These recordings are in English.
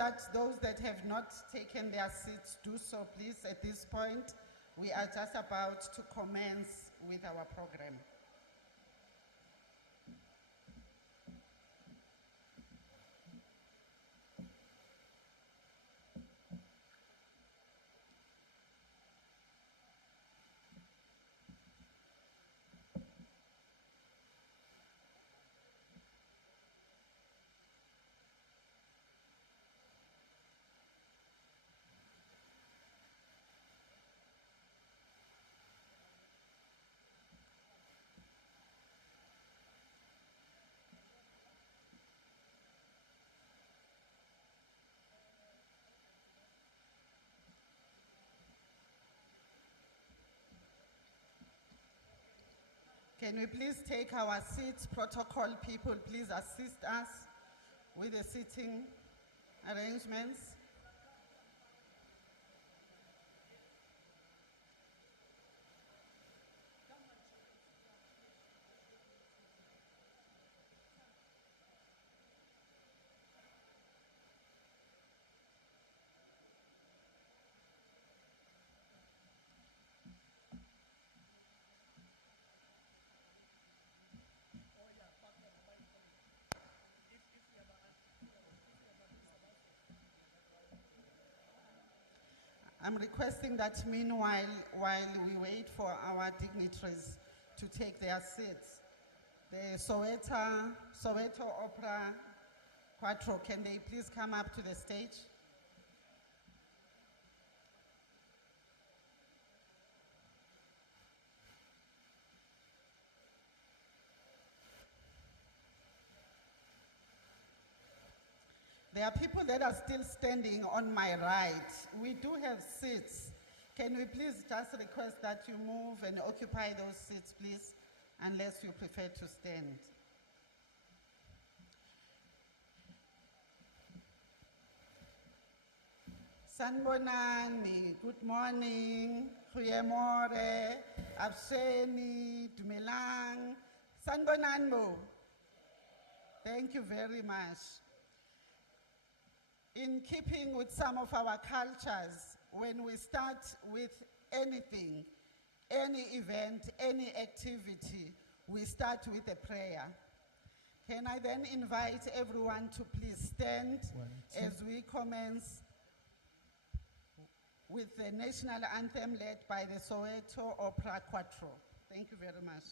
that those that have not taken their seats do so, please, at this point. We are just about to commence with our program. Can we please take our seats? Protocol people, please assist us with the seating arrangements. I'm requesting that meanwhile, while we wait for our dignitaries to take their seats, the Soweto Opera Quattro, can they please come up to the stage? There are people that are still standing on my right. We do have seats. Can we please just request that you move and occupy those seats, please, unless you prefer to stand. Sanbonani, good morning. Goeiemorgen, Absheni, Dumelang. Sanbonani. Thank you very much. In keeping with some of our cultures, when we start with anything, any event, any activity, we start with a prayer. Can I then invite everyone to please stand as we commence with the national anthem led by the Soweto Opera Quattro. Thank you very much.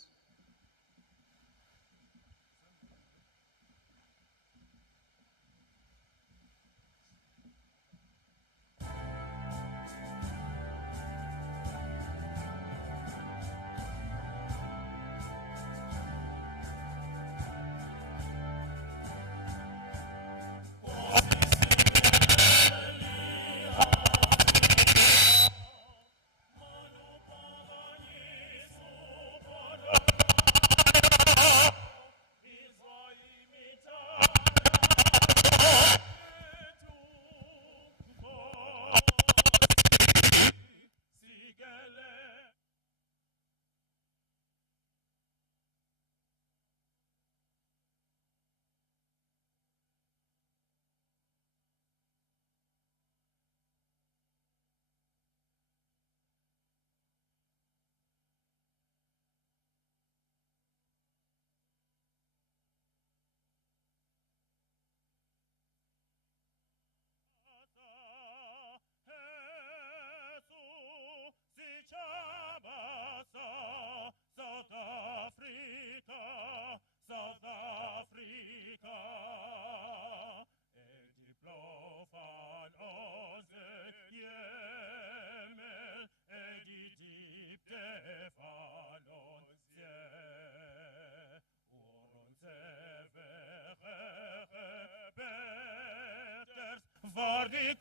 Voor die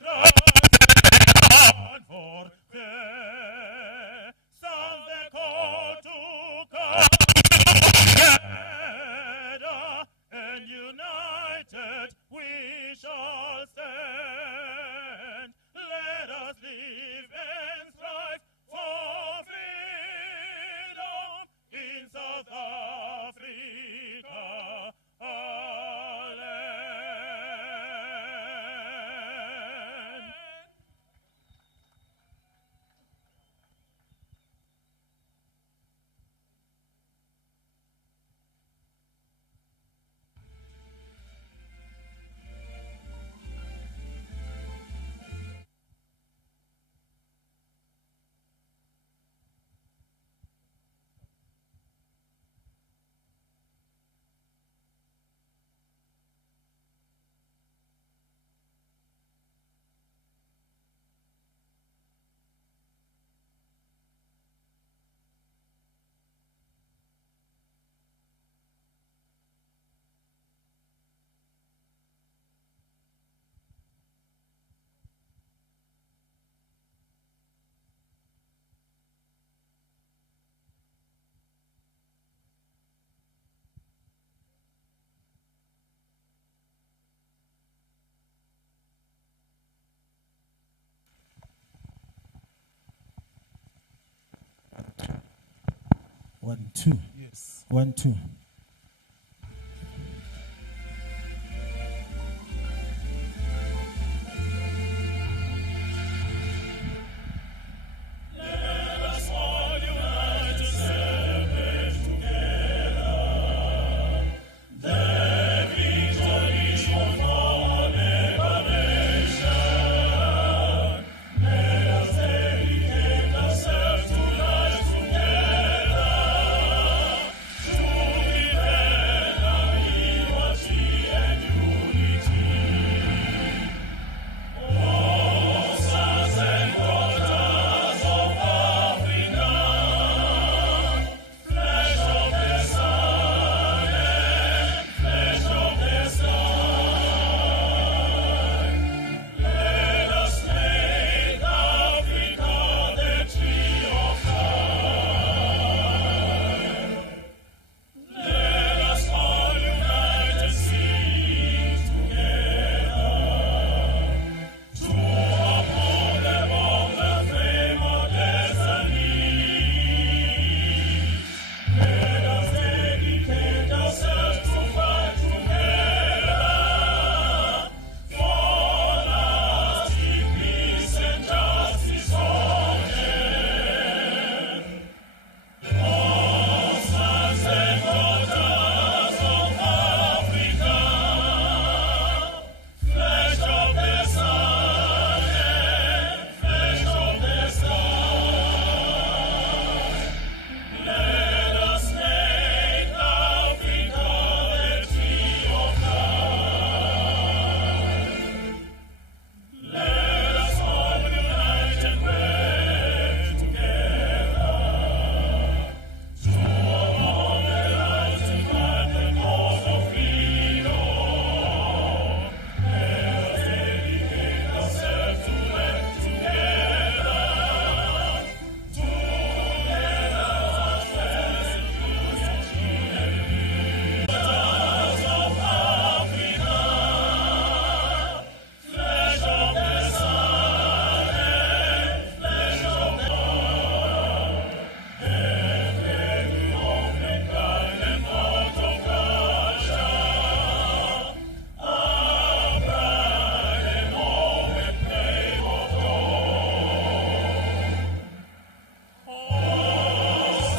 voor de zal de call to come together and united we shall stand. Let us live and strive for freedom in South Africa. 1, 2. Yes. 1, 2. Let us all unite and celebrate together the victories won for liberation. Let us dedicate ourselves tonight together to defend our liberty and unity. Oh, sons and daughters of Africa, flesh of the sun and flesh of the sky, let us make Africa the tree of life. Let us all unite and sing together to uphold above the flame of destiny. Let us dedicate ourselves to fight together for lasting peace and justice on earth. Oh, sons and daughters of Africa, flesh of the sun and flesh of the sky, let us make Africa the tree of life. Let us all unite and work together to uphold the right and fight the cause of freedom. Let us dedicate ourselves to work together, together as unity and daughters of Africa, flesh of the sun and flesh of the every of mankind and thought of culture, our pride and all we pray of God. Oh,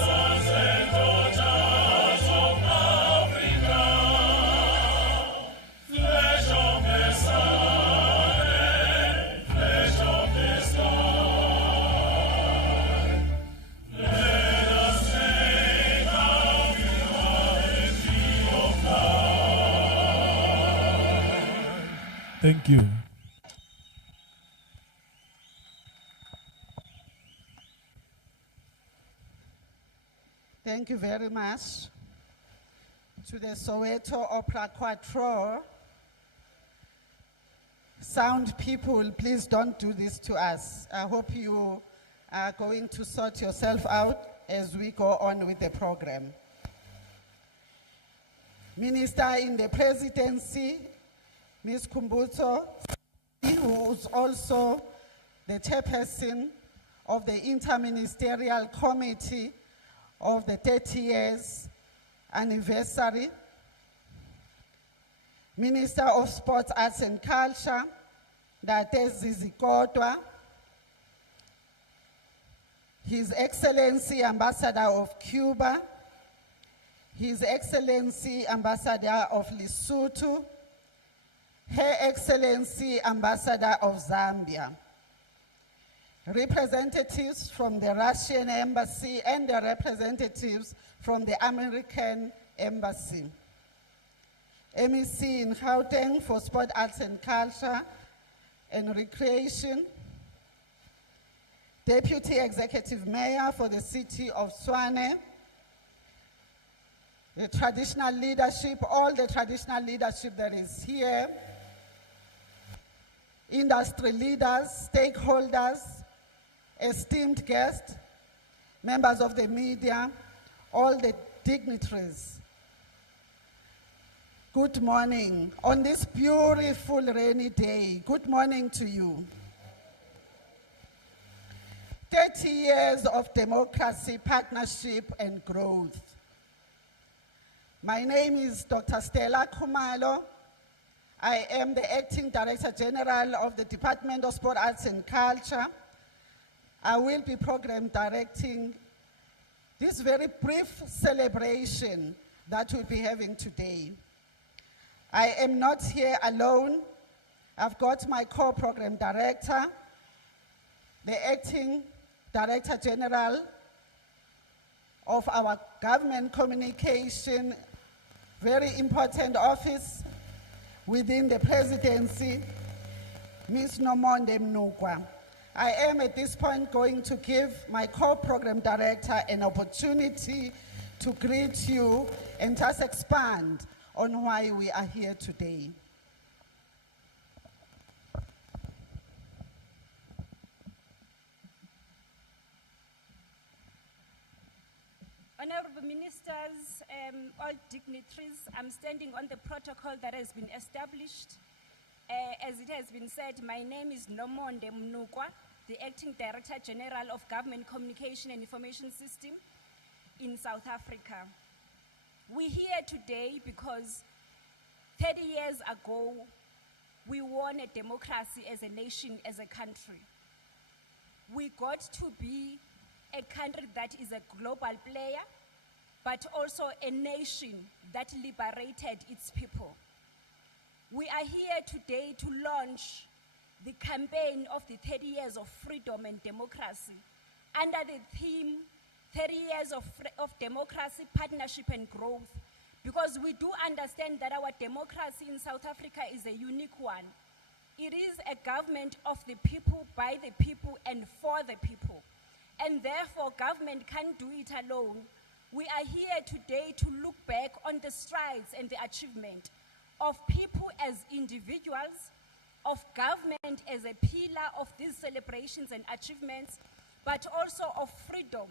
sons and daughters of Africa, flesh of the sun and flesh of the sky, let us make Africa a tree of life. Thank you. Thank you very much to the Soweto Opera Quattro. Sound people, please don't do this to us. I hope you are going to sort yourself out as we go on with the program. Minister in the presidency, Ms. Kumbutso, who is also the chairperson of the Interministerial Committee of the 30 years anniversary. Minister of Sports, Arts and Culture, Datezi Zikotwa. His Excellency Ambassador of Cuba, His Excellency Ambassador of Lesotho, Her Excellency Ambassador of Zambia, representatives from the Russian Embassy and the representatives from the American Embassy, MEC in Gauteng for Sport, Arts and Culture and Recreation, Deputy Executive Mayor for the City of Tshwane, the traditional leadership, all the traditional leadership that is here, industry leaders, stakeholders, esteemed guests, members of the media, all the dignitaries. Good morning. On this beautiful rainy day, good morning to you. 30 years of democracy, partnership, and growth. My name is Dr. Stella Khumalo. I am the Acting Director General of the Department of Sport, Arts and Culture. I will be program directing this very brief celebration that we'll be having today. I am not here alone. I've got my co-program director, the Acting Director General of our government communication, very important office within the presidency, Ms. Nomonde Mnukwa. I am at this point going to give my co-program director an opportunity to greet you and just expand on why we are here today. Honorable Ministers, all dignitaries, I'm standing on the protocol that has been established. As it has been said, my name is Nomonde Mnukwa, the Acting Director General of Government Communication and Information System in South Africa. We're here today because 30 years ago, we won a democracy as a nation, as a country. We got to be a country that is a global player, but also a nation that liberated its people. We are here today to launch the campaign of the 30 years of freedom and democracy under the theme 30 years of democracy, partnership and growth, because we do understand that our democracy in South Africa is a unique one. It is a government of the people, by the people and for the people. And therefore, government can't do it alone. We are here today to look back on the strides and the achievement of people as individuals, of government as a pillar of these celebrations and achievements, but also of freedom.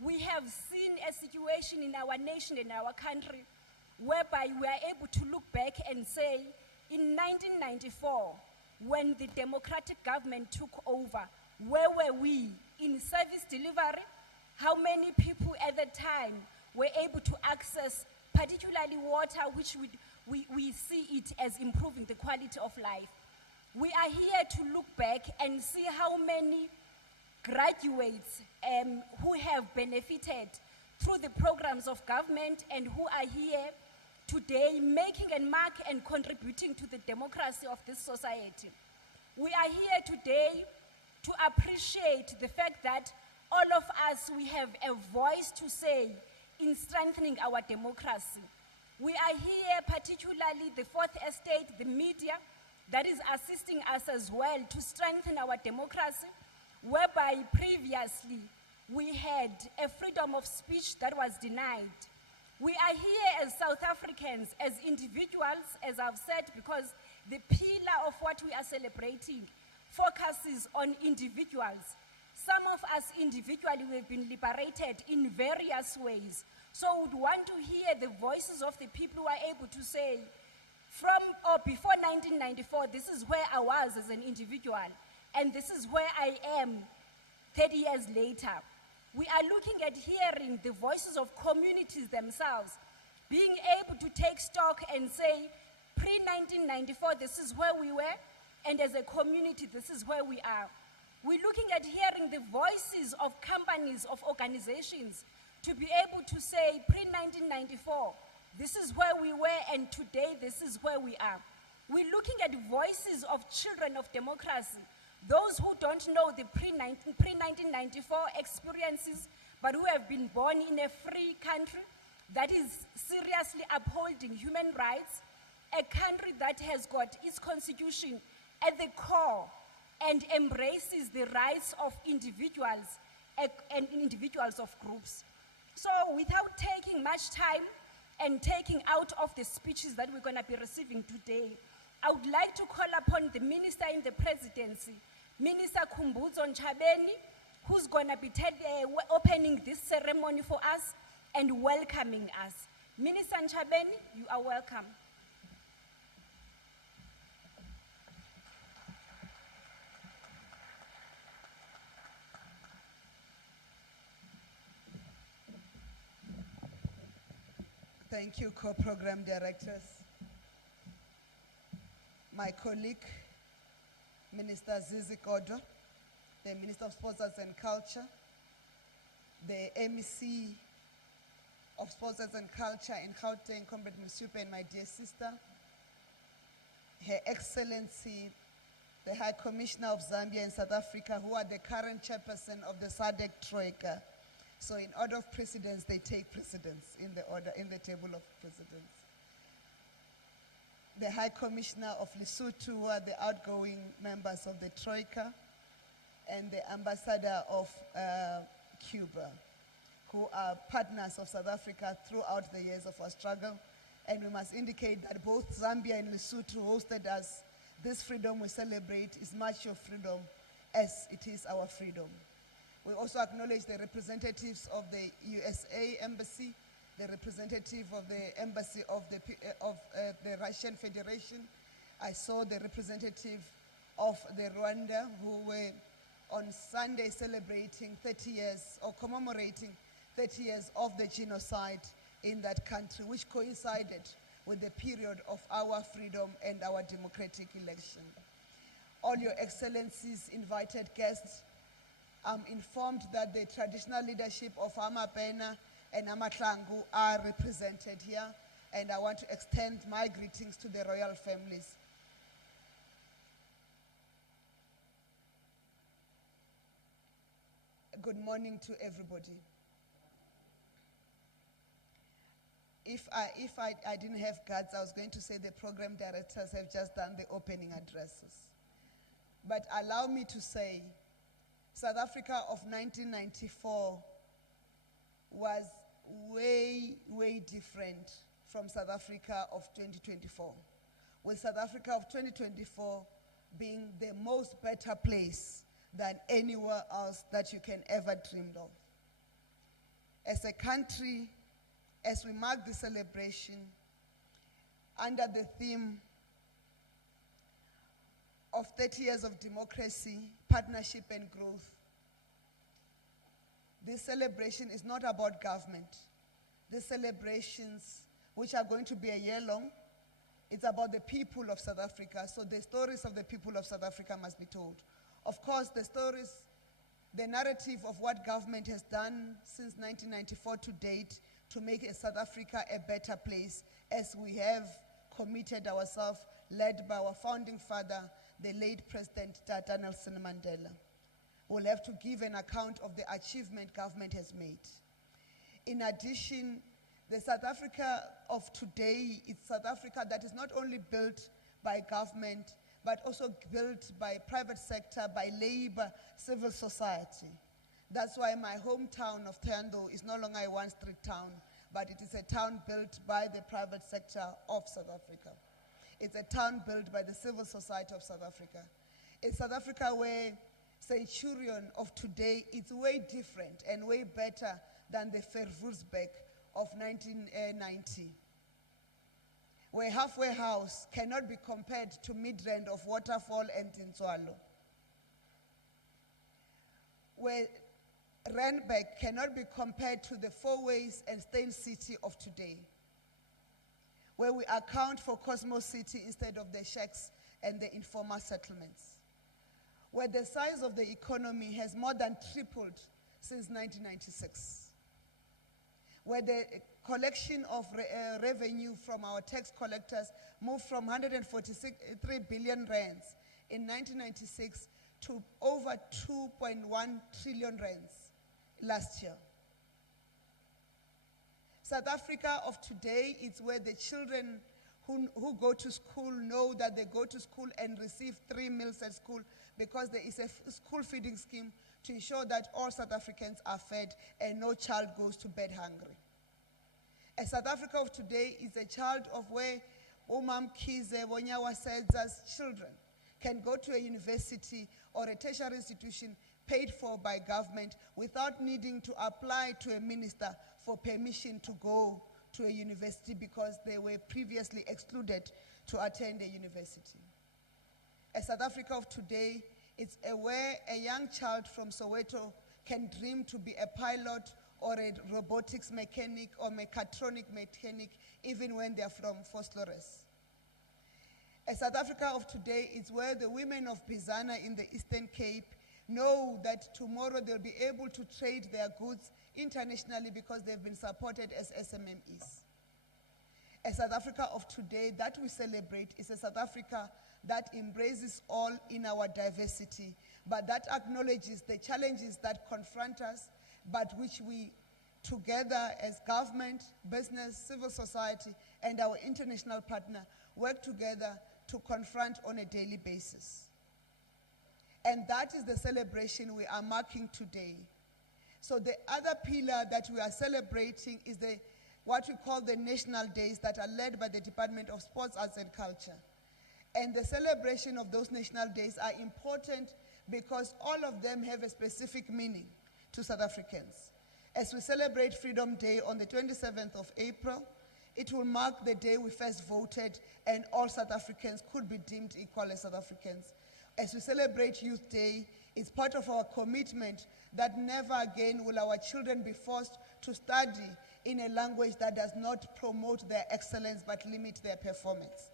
We have seen a situation in our nation, in our country, whereby we are able to look back and say, in 1994, when the democratic government took over, where were we in service delivery? How many people at the time were able to access particularly water, which we see it as improving the quality of life? We are here to look back and see how many graduates who have benefited through the programs of government and who are here today making a mark and contributing to the democracy of this society. We are here today to appreciate the fact that all of us, we have a voice to say in strengthening our democracy. We are here, particularly the Fourth Estate, the media, that is assisting us as well to strengthen our democracy, whereby previously we had a freedom of speech that was denied. We are here as South Africans, as individuals, as I've said, because the pillar of what we are celebrating focuses on individuals. Some of us individually, we've been liberated in various ways. So we would want to hear the voices of the people who are able to say, from or before 1994, this is where I was as an individual, and this is where I am 30 years later. We are looking at hearing the voices of communities themselves, being able to take stock and say, pre-1994, this is where we were, and as a community, this is where we are. We're looking at hearing the voices of companies, of organizations, to be able to say, pre-1994, this is where we were, and today, this is where we are. We're looking at voices of children of democracy, those who don't know the pre-1994 experiences, but who have been born in a free country that is seriously upholding human rights, a country that has got its constitution at the core and embraces the rights of individuals and individuals of groups. So without taking much time and taking out of the speeches that we're going to be receiving today, I would like to call upon the Minister in the Presidency, Minister Khumbudzo Ntshabeni, who's going to be opening this ceremony for us and welcoming us. Minister Ntshabeni, you are welcome. Thank you, co-program directors. My colleague, Minister Zizi Kodwa, the Minister of Sports Arts and Culture, the MEC of Sports Arts and Culture in Gauteng, Comrade Msupe, and my dear sister, Her Excellency, the High Commissioner of Zambia and South Africa, who are the current chairperson of the SADC Troika. So in order of precedence, they take precedence in the table of precedence. The High Commissioner of Lesotho, who are the outgoing members of the Troika, and the Ambassador of Cuba, who are partners of South Africa throughout the years of our struggle. And we must indicate that both Zambia and Lesotho hosted us. This freedom we celebrate is much your freedom as it is our freedom. We also acknowledge the representatives of the USA Embassy, the representative of the Embassy of the Russian Federation. I saw the representative of the Rwanda, who were on Sunday celebrating 30 years or commemorating 30 years of the genocide in that country, which coincided with the period of our freedom and our democratic election. All your excellencies, invited guests, I'm informed that the traditional leadership of Amapena and Amatlangu are represented here, and I want to extend my greetings to the royal families. Good morning to everybody. If I didn't have guts, I was going to say the program directors have just done the opening addresses. But allow me to say, South Africa of 1994 was way, way different from South Africa of 2024. With South Africa of 2024 being the most better place than anywhere else that you can ever dream of. As a country, as we mark the celebration under the theme of 30 years of democracy, partnership and growth, this celebration is not about government. These celebrations, which are going to be a year long, it's about the people of South Africa. So the stories of the people of South Africa must be told. Of course, the stories, the narrative of what government has done since 1994 to date to make South Africa a better place, as we have committed ourselves, led by our founding father, the late President Tata Nelson Mandela. We'll have to give an account of the achievement government has made. In addition, the South Africa of today is South Africa that is not only built by government, but also built by private sector, by labor, civil society. That's why my hometown of Thando is no longer a one-street town, but it is a town built by the private sector of South Africa. It's a town built by the civil society of South Africa. It's South Africa where Centurion of today is way different and way better than the Verwoerdsbeek of 1990. Where Halfway House cannot be compared to Midrand of Waterfall and Tintswalo. Where Randburg cannot be compared to the Fourways and Steyn City of today. Where we account for Cosmos City instead of the shacks and the informal settlements. Where the size of the economy has more than tripled since 1996. Where the collection of revenue from our tax collectors moved from 143 billion rands in 1996 to over 2.1 trillion rands last year. South Africa of today is where the children who go to school know that they go to school and receive 3 meals at school because there is a school feeding scheme to ensure that all South Africans are fed and no child goes to bed hungry. A South Africa of today is a child of where Umam Kize, Bonyawa Sedza's children can go to a university or a tertiary institution paid for by government without needing to apply to a minister for permission to go to a university because they were previously excluded to attend a university. A South Africa of today is where a young child from Soweto can dream to be a pilot or a robotics mechanic or mechatronic mechanic, even when they are from Vosloorus. A South Africa of today is where the women of Bizana in the Eastern Cape know that tomorrow they'll be able to trade their goods internationally because they've been supported as SMMEs. A South Africa of today that we celebrate is a South Africa that embraces all in our diversity, but that acknowledges the challenges that confront us, but which we together as government, business, civil society, and our international partner work together to confront on a daily basis. And that is the celebration we are marking today. So the other pillar that we are celebrating is what we call the national days that are led by the Department of Sports, Arts and Culture. And the celebration of those national days are important because all of them have a specific meaning to South Africans. As we celebrate Freedom Day on the 27th of April, it will mark the day we first voted and all South Africans could be deemed equal as South Africans. As we celebrate Youth Day, it's part of our commitment that never again will our children be forced to study in a language that does not promote their excellence but limit their performance.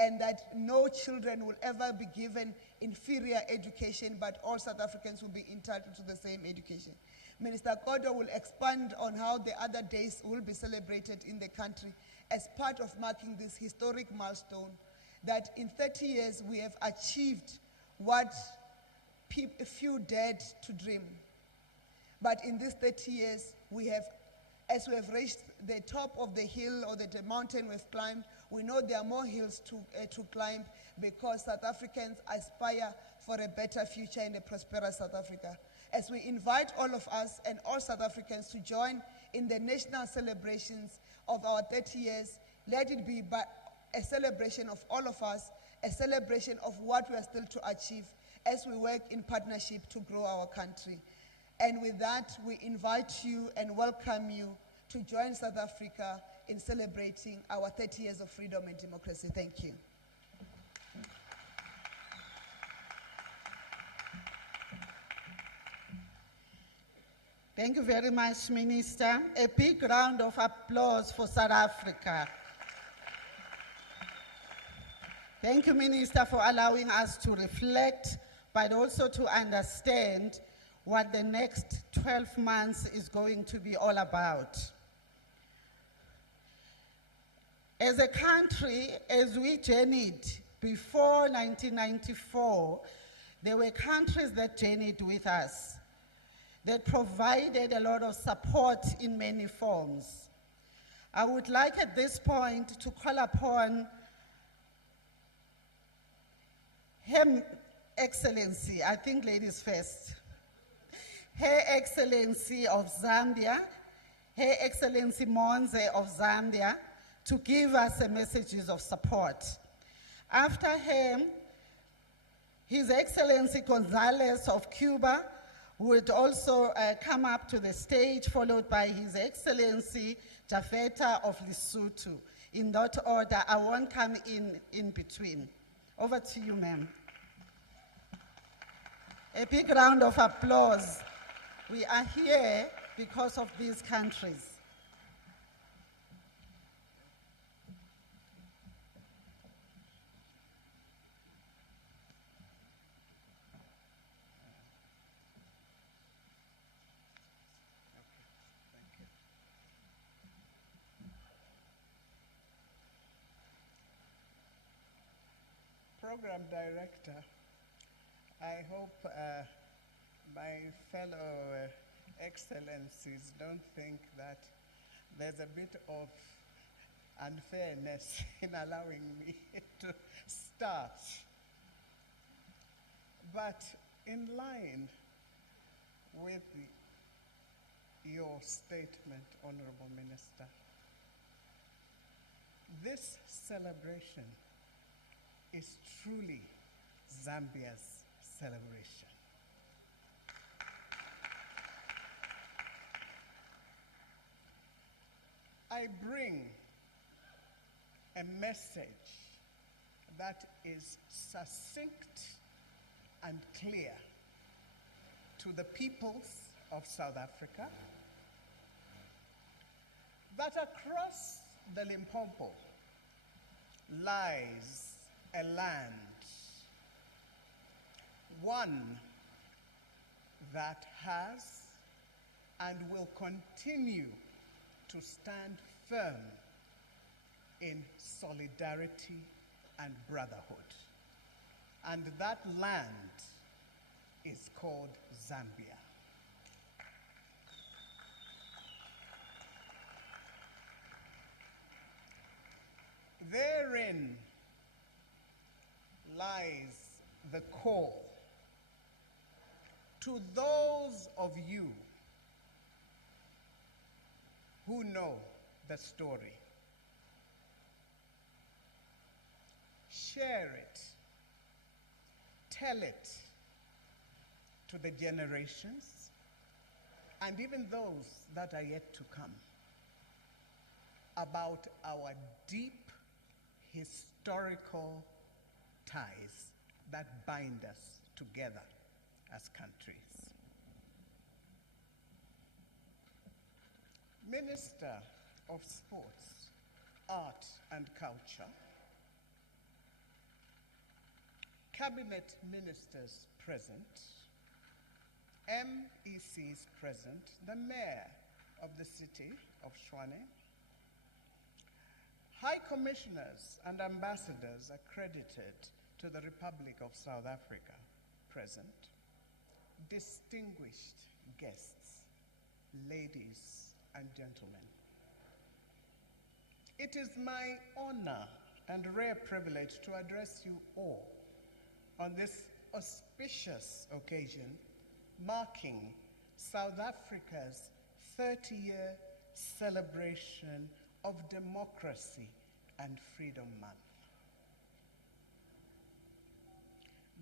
And that no children will ever be given inferior education, but all South Africans will be entitled to the same education. Minister Kodo will expand on how the other days will be celebrated in the country as part of marking this historic milestone that in 30 years we have achieved what few dared to dream. But in these 30 years, as we have reached the top of the hill or the mountain we've climbed, we know there are more hills to climb because South Africans aspire for a better future in a prosperous South Africa. As we invite all of us and all South Africans to join in the national celebrations of our 30 years, let it be a celebration of all of us, a celebration of what we are still to achieve as we work in partnership to grow our country. And with that, we invite you and welcome you to join South Africa in celebrating our 30 years of freedom and democracy. Thank you. Thank you very much, Minister. A big round of applause for South Africa. Thank you, Minister, for allowing us to reflect, but also to understand what the next 12 months is going to be all about. As a country, as we journeyed before 1994, there were countries that journeyed with us, that provided a lot of support in many forms. I would like at this point to call upon Her Excellency, I think ladies first, Her Excellency of Zambia, Her Excellency Monze of Zambia, to give us the messages of support. After him, His Excellency Gonzalez of Cuba would also come up to the stage, followed by His Excellency Jafeta of Lesotho. In that order, I won't come in between. Over to you, ma'am. A big round of applause. We are here because of these countries. Program Director, I hope my fellow excellencies don't think that there's a bit of unfairness in allowing me to start. But in line with your statement, Honorable Minister, this celebration is truly Zambia's celebration. I bring a message that is succinct and clear to the peoples of South Africa that across the Limpopo lies a land, one that has and will continue to stand firm in solidarity and brotherhood. And that land is called Zambia. Therein lies the call to those of you who know the story. Share it, tell it to the generations and even those that are yet to come about our deep historical ties that bind us together as countries. Minister of Sports, Art and Culture, Cabinet Ministers present, MECs present, the Mayor of the city of Tshwane, High Commissioners and Ambassadors accredited to the Republic of South Africa present, distinguished guests, ladies and gentlemen. It is my honor and rare privilege to address you all on this auspicious occasion marking South Africa's 30-year celebration of Democracy and Freedom Month.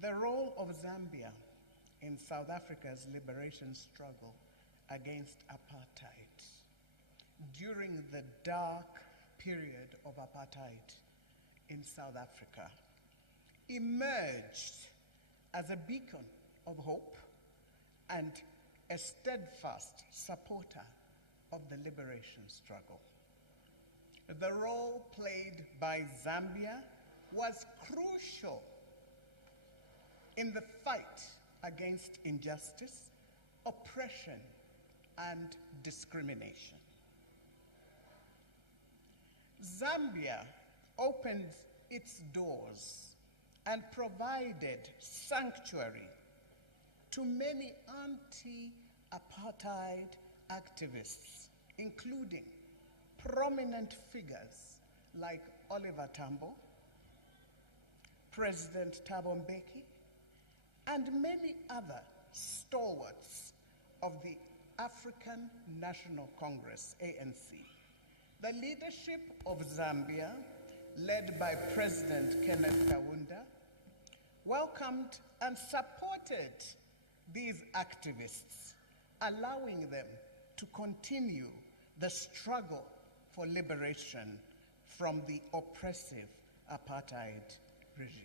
The role of Zambia in South Africa's liberation struggle against apartheid during the dark period of apartheid in South Africa emerged as a beacon of hope and a steadfast supporter of the liberation struggle. The role played by Zambia was crucial in the fight against injustice, oppression, and discrimination. Zambia opened its doors and provided sanctuary to many anti-apartheid activists, including prominent figures like Oliver Tambo, President Thabo Mbeki, and many other stalwarts of the African National Congress, ANC. The leadership of Zambia, led by President Kenneth Kaunda, welcomed and supported these activists, allowing them to continue the struggle for liberation from the oppressive apartheid regime.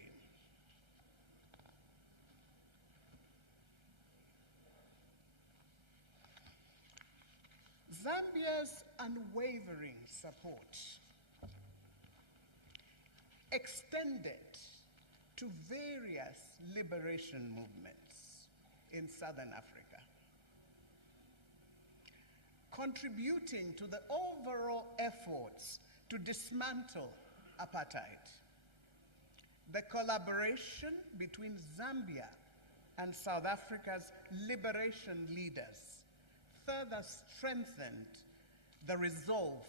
Zambia's unwavering support extended to various liberation movements in Southern Africa, contributing to the overall efforts to dismantle apartheid. The collaboration between Zambia and South Africa's liberation leaders further strengthened the resolve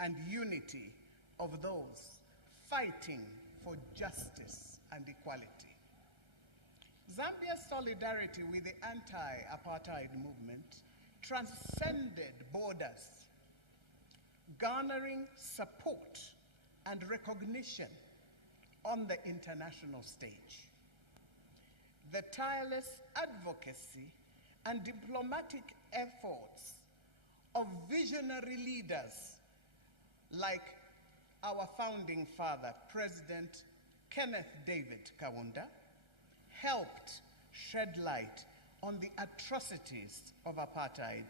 and unity of those fighting for justice and equality. Zambia's solidarity with the anti-apartheid movement transcended borders, garnering support and recognition on the international stage. The tireless advocacy and diplomatic efforts of visionary leaders like our founding father, President Kenneth David Kaunda, helped shed light on the atrocities of apartheid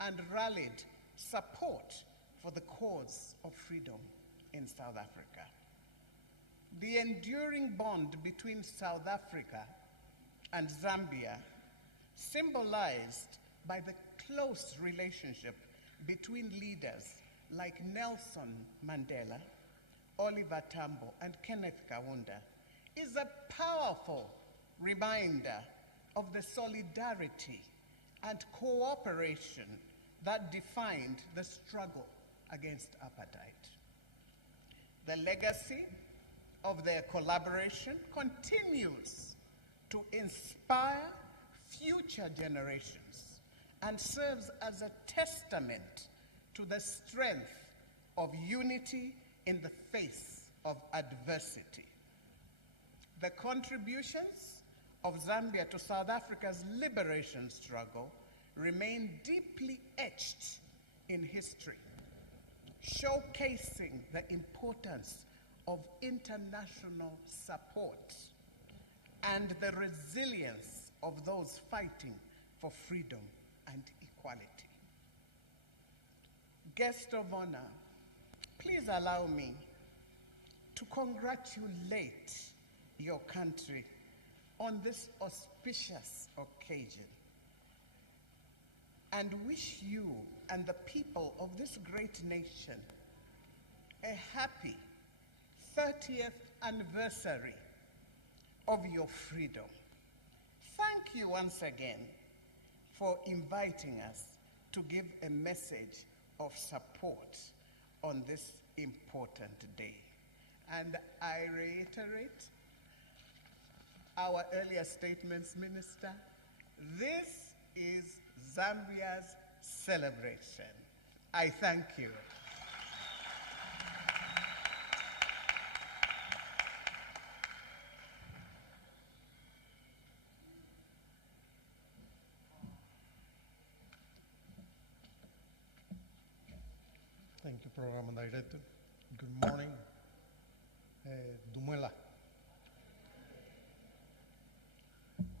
and rallied support for the cause of freedom in South Africa. The enduring bond between South Africa and Zambia, symbolized by the close relationship between leaders like Nelson Mandela, Oliver Tambo, and Kenneth Kaunda, is a powerful reminder of the solidarity and cooperation that defined the struggle against apartheid. The legacy of their collaboration continues to inspire future generations and serves as a testament to the strength of unity in the face of adversity. The contributions of Zambia to South Africa's liberation struggle remain deeply etched in history, showcasing the importance of international support and the resilience of those fighting for freedom and equality. Guest of honor, please allow me to congratulate your country on this auspicious occasion and wish you and the people of this great nation a happy 30th anniversary of your freedom. Thank you once again for inviting us to give a message of support on this important day. And I reiterate our earlier statements, Minister. This is Zambia's celebration. I thank you. Thank you, Program Director. Good morning. Dumela.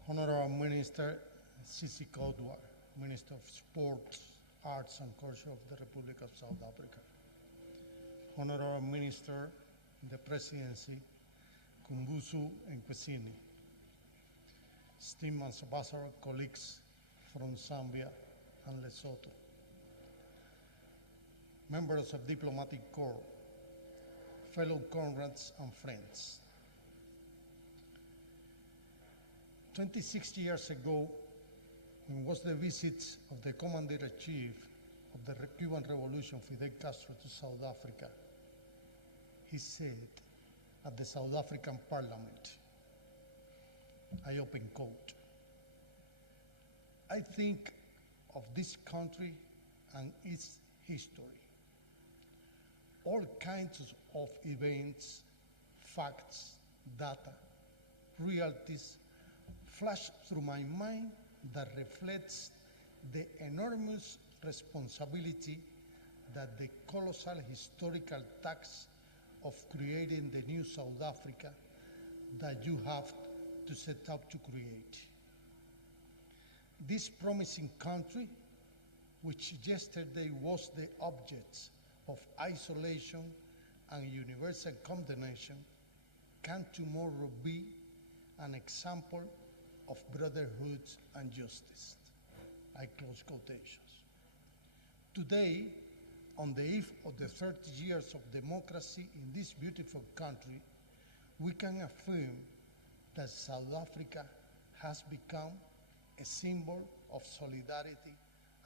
Honorable Minister Sisi Kodwa, Minister of Sports, Arts and Culture of the Republic of South Africa. Honorable Minister in the Presidency, Kumbusu Nkwesini. Esteemed Ambassador, colleagues from Zambia and Lesotho. Members of Diplomatic Corps, fellow comrades and friends. 26 years ago, when was the visit of the Commander-in-Chief of the Cuban Revolution, Fidel Castro, to South Africa, he said at the South African Parliament, I open quote, I think of this country and its history. All kinds of events, facts, data, realities flash through my mind that reflects the enormous responsibility that the colossal historical task of creating the new South Africa that you have to set out to create. This promising country, which yesterday was the object of isolation and universal condemnation, can tomorrow be an example of brotherhood and justice. I close quotations. Today, on the eve of the 30 years of democracy in this beautiful country, we can affirm that South Africa has become a symbol of solidarity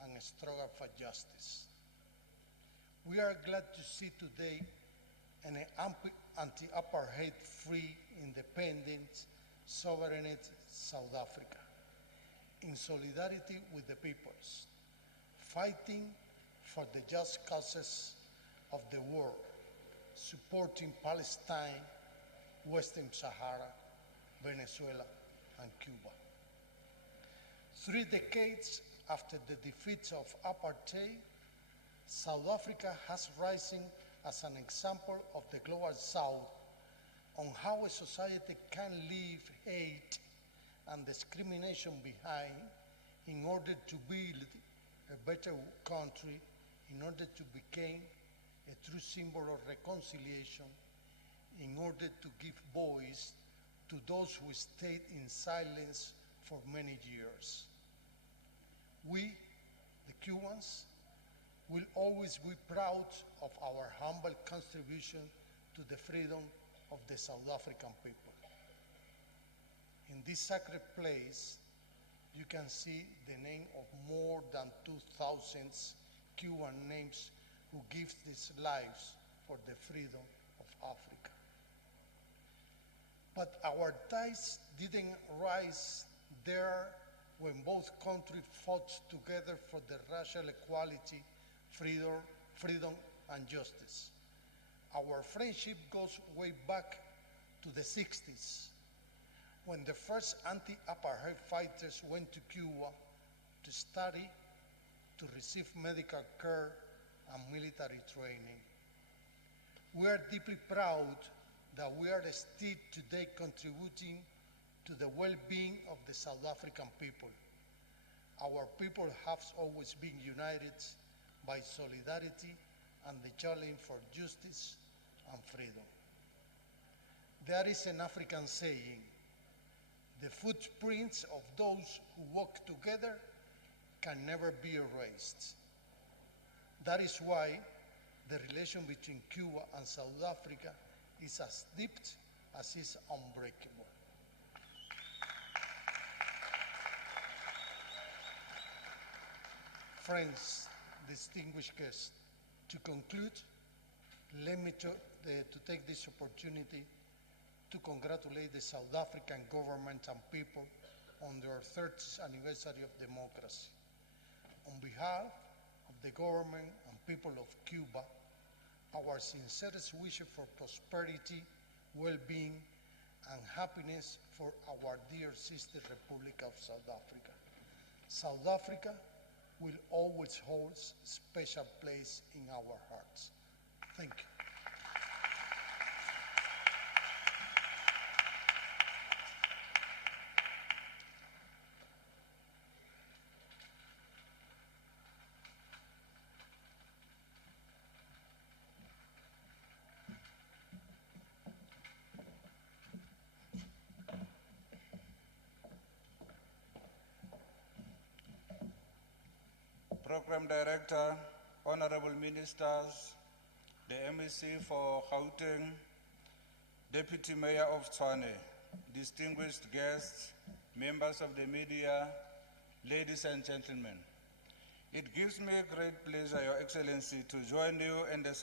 and a struggle for justice. We are glad to see today an anti-apartheid, free, independent, sovereign South Africa, in solidarity with the peoples, fighting for the just causes of the world, supporting Palestine, Western Sahara, Venezuela, and Cuba. 3 decades after the defeat of apartheid, South Africa has risen as an example of the global South on how a society can leave hate and discrimination behind in order to build a better country, in order to become a true symbol of reconciliation in order to give voice to those who stayed in silence for many years. We, the Cubans, will always be proud of our humble contribution to the freedom of the South African people. In this sacred place, you can see the name of more than 2,000 Cuban names who give their lives for the freedom of Africa. But our ties didn't rise there when both countries fought together for the racial equality, freedom, and justice. Our friendship goes way back to the 60s, when the first anti-apartheid fighters went to Cuba to study, to receive medical care and military training. We are deeply proud that we are still today contributing to the well-being of the South African people. Our people have always been united by solidarity and the challenge for justice and freedom. There is an African saying, the footprints of those who walk together can never be erased. That is why the relation between Cuba and South Africa is as deep as is unbreakable. Friends, distinguished guests, to conclude, let me to take this opportunity to congratulate the South African government and people on their 30th anniversary of democracy. On behalf of the government and people of Cuba, our sincerest wishes for prosperity, well-being, and happiness for our dear sister Republic of South Africa. South Africa will always hold a special place in our hearts. Thank you. Program Director, Honorable Ministers, the MEC for Gauteng, Deputy Mayor of Tshwane, distinguished guests, members of the media, ladies and gentlemen. It gives me great pleasure, Your Excellency, to join you and the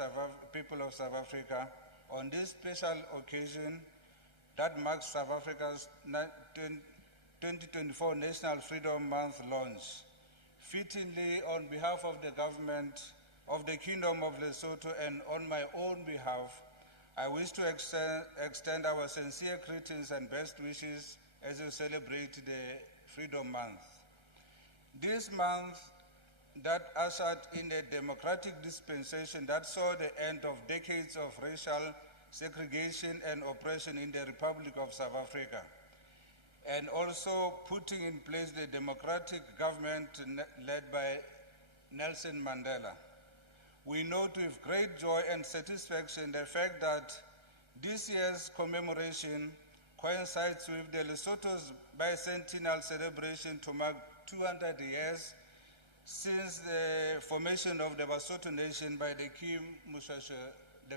people of South Africa on this special occasion that marks South Africa's 2024 National Freedom Month launch. Fittingly, on behalf of the government of the Kingdom of Lesotho and on my own behalf, I wish to extend our sincere greetings and best wishes as we celebrate the Freedom Month. This month that ushered in a democratic dispensation that saw the end of decades of racial segregation and oppression in the Republic of South Africa, and also putting in place the democratic government led by Nelson Mandela. We note with great joy and satisfaction the fact that this year's commemoration coincides with the Lesotho's bicentennial celebration to mark 200 years since the formation of the Basotho Nation by the King Moshoeshoe I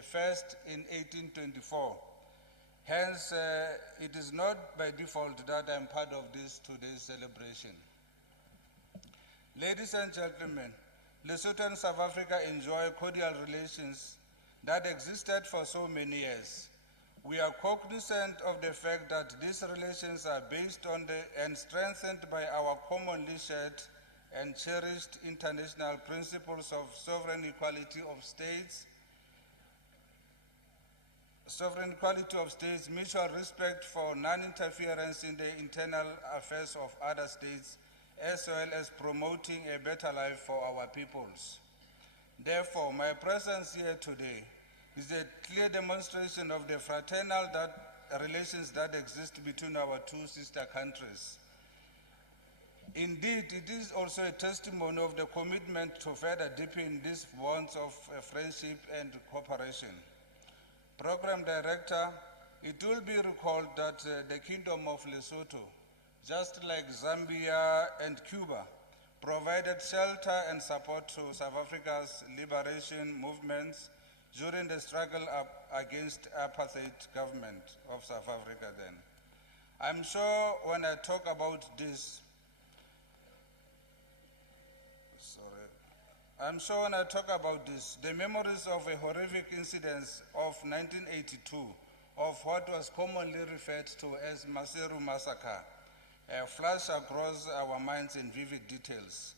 in 1824. Hence, it is not by default that I'm part of this today's celebration. Ladies and gentlemen, Lesotho and South Africa enjoy cordial relations that existed for so many years. We are cognizant of the fact that these relations are based on and strengthened by our commonly shared and cherished international principles of sovereign equality of states, mutual respect for non-interference in the internal affairs of other states, as well as promoting a better life for our peoples. Therefore, my presence here today is a clear demonstration of the fraternal relations that exist between our two sister countries. Indeed, it is also a testimony of the commitment to further deepen these bonds of friendship and cooperation. Program Director, it will be recalled that the Kingdom of Lesotho, just like Zambia and Cuba, provided shelter and support to South Africa's liberation movements during the struggle against apartheid government of South Africa then. I'm sure when I talk about this, the memories of a horrific incident of 1982 of what was commonly referred to as Maseru Massacre flash across our minds in vivid details,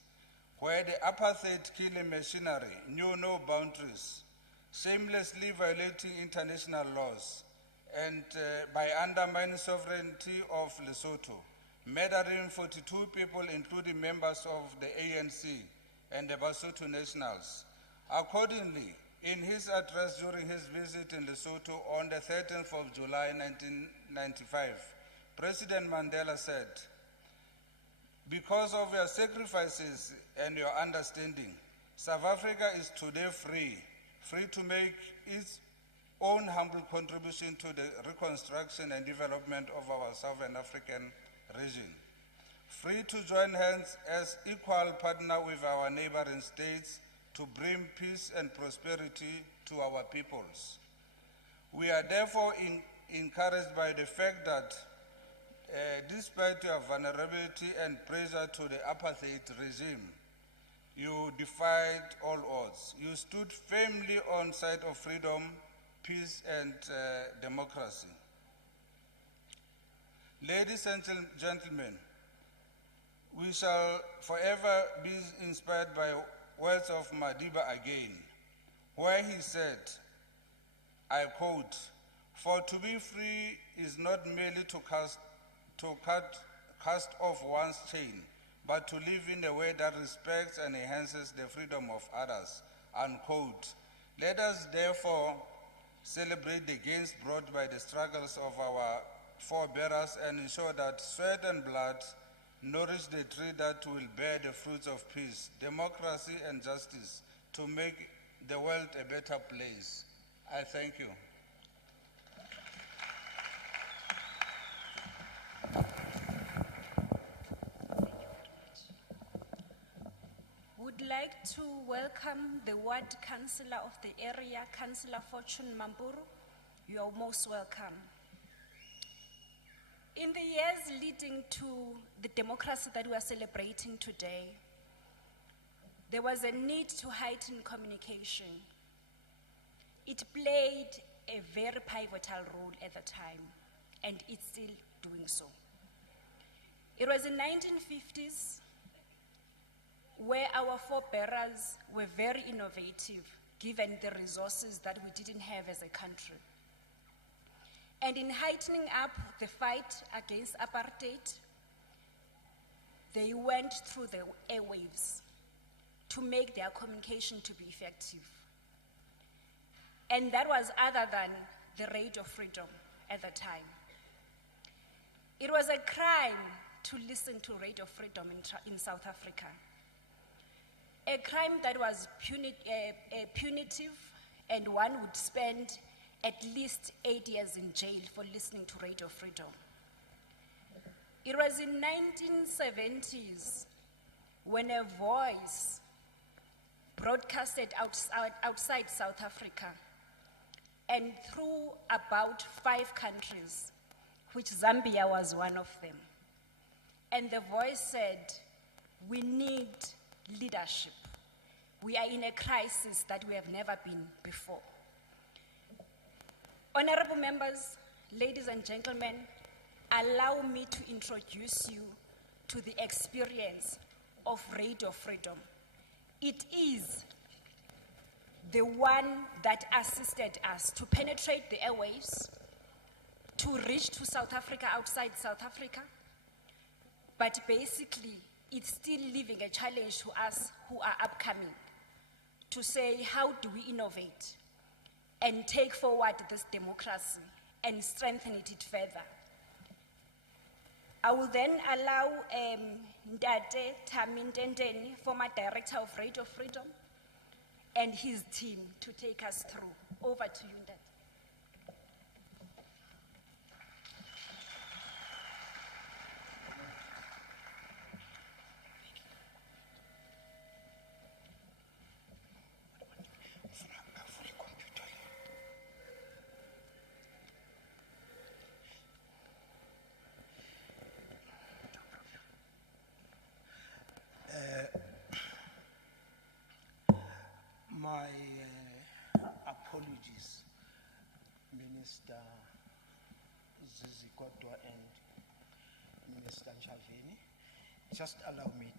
where the apartheid killing machinery knew no boundaries, shamelessly violating international laws and by undermining sovereignty of Lesotho, murdering 42 people, including members of the ANC and the Basotho Nationals. Accordingly, in his address during his visit in Lesotho on the 13th of July 1995, President Mandela said, "Because of your sacrifices and your understanding, South Africa is today free to make its own humble contribution to the reconstruction and development of our Southern African region. Free to join hands as equal partner with our neighboring states to bring peace and prosperity to our peoples. We are therefore encouraged by the fact that despite your vulnerability and pressure to the apartheid regime, you defied all odds. You stood firmly on side of freedom, peace, and democracy. Ladies and gentlemen, we shall forever be inspired by words of Madiba again, where he said, I quote, "For to be free is not merely to cast off one's chain, but to live in a way that respects and enhances the freedom of others," unquote. Let us therefore celebrate the gains brought by the struggles of our forebears and ensure that sweat and blood nourish the tree that will bear the fruits of peace, democracy, and justice to make the world a better place. I thank you. Would like to welcome the ward councillor of the area, Councillor Fortune Mamburu. You are most welcome. In the years leading to the democracy that we are celebrating today, there was a need to heighten communication. It played a very pivotal role at the time, and it's still doing so. It was in 1950s where our forebears were very innovative, given the resources that we didn't have as a country. And in heightening up the fight against apartheid, they went through the airwaves to make their communication to be effective. And that was other than the Radio Freedom at the time. It was a crime to listen to Radio Freedom in South Africa. A crime that was punitive, and one would spend at least 8 years in jail for listening to Radio Freedom. It was in 1970s when a voice broadcasted outside South Africa and through about 5 countries, which Zambia was one of them. And the voice said, "We need leadership. We are in a crisis that we have never been before." Honorable members, ladies and gentlemen, allow me to introduce you to the experience of Radio Freedom. It is the one that assisted us to penetrate the airwaves, to reach to South Africa, outside South Africa, but basically it's still leaving a challenge to us who are upcoming to say, how do we innovate and take forward this democracy and strengthen it further? I will then allow Ntate Tami Ndendeni, former director of Radio Freedom, and his team to take us through. Over to you, Ntate. My apologies, Minister Zizikotwa and Minister Nchaveni. Just allow me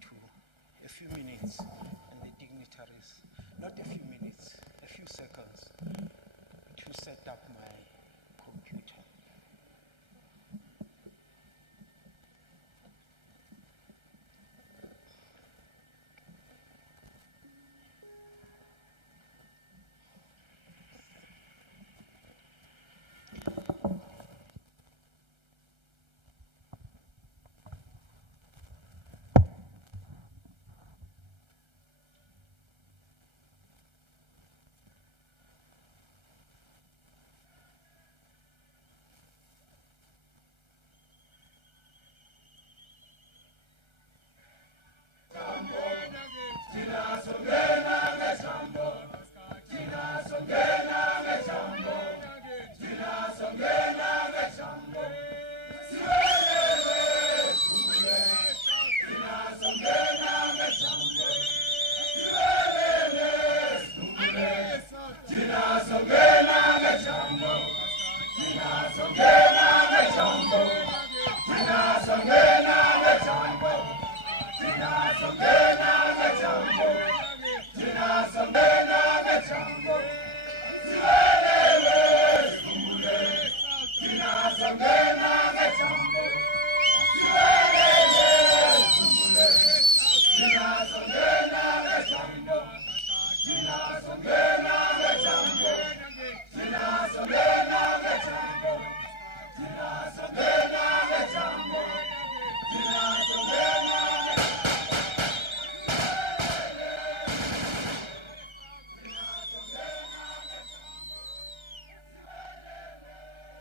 a few minutes, and the dignitaries, not a few minutes, a few seconds, to set up my computer.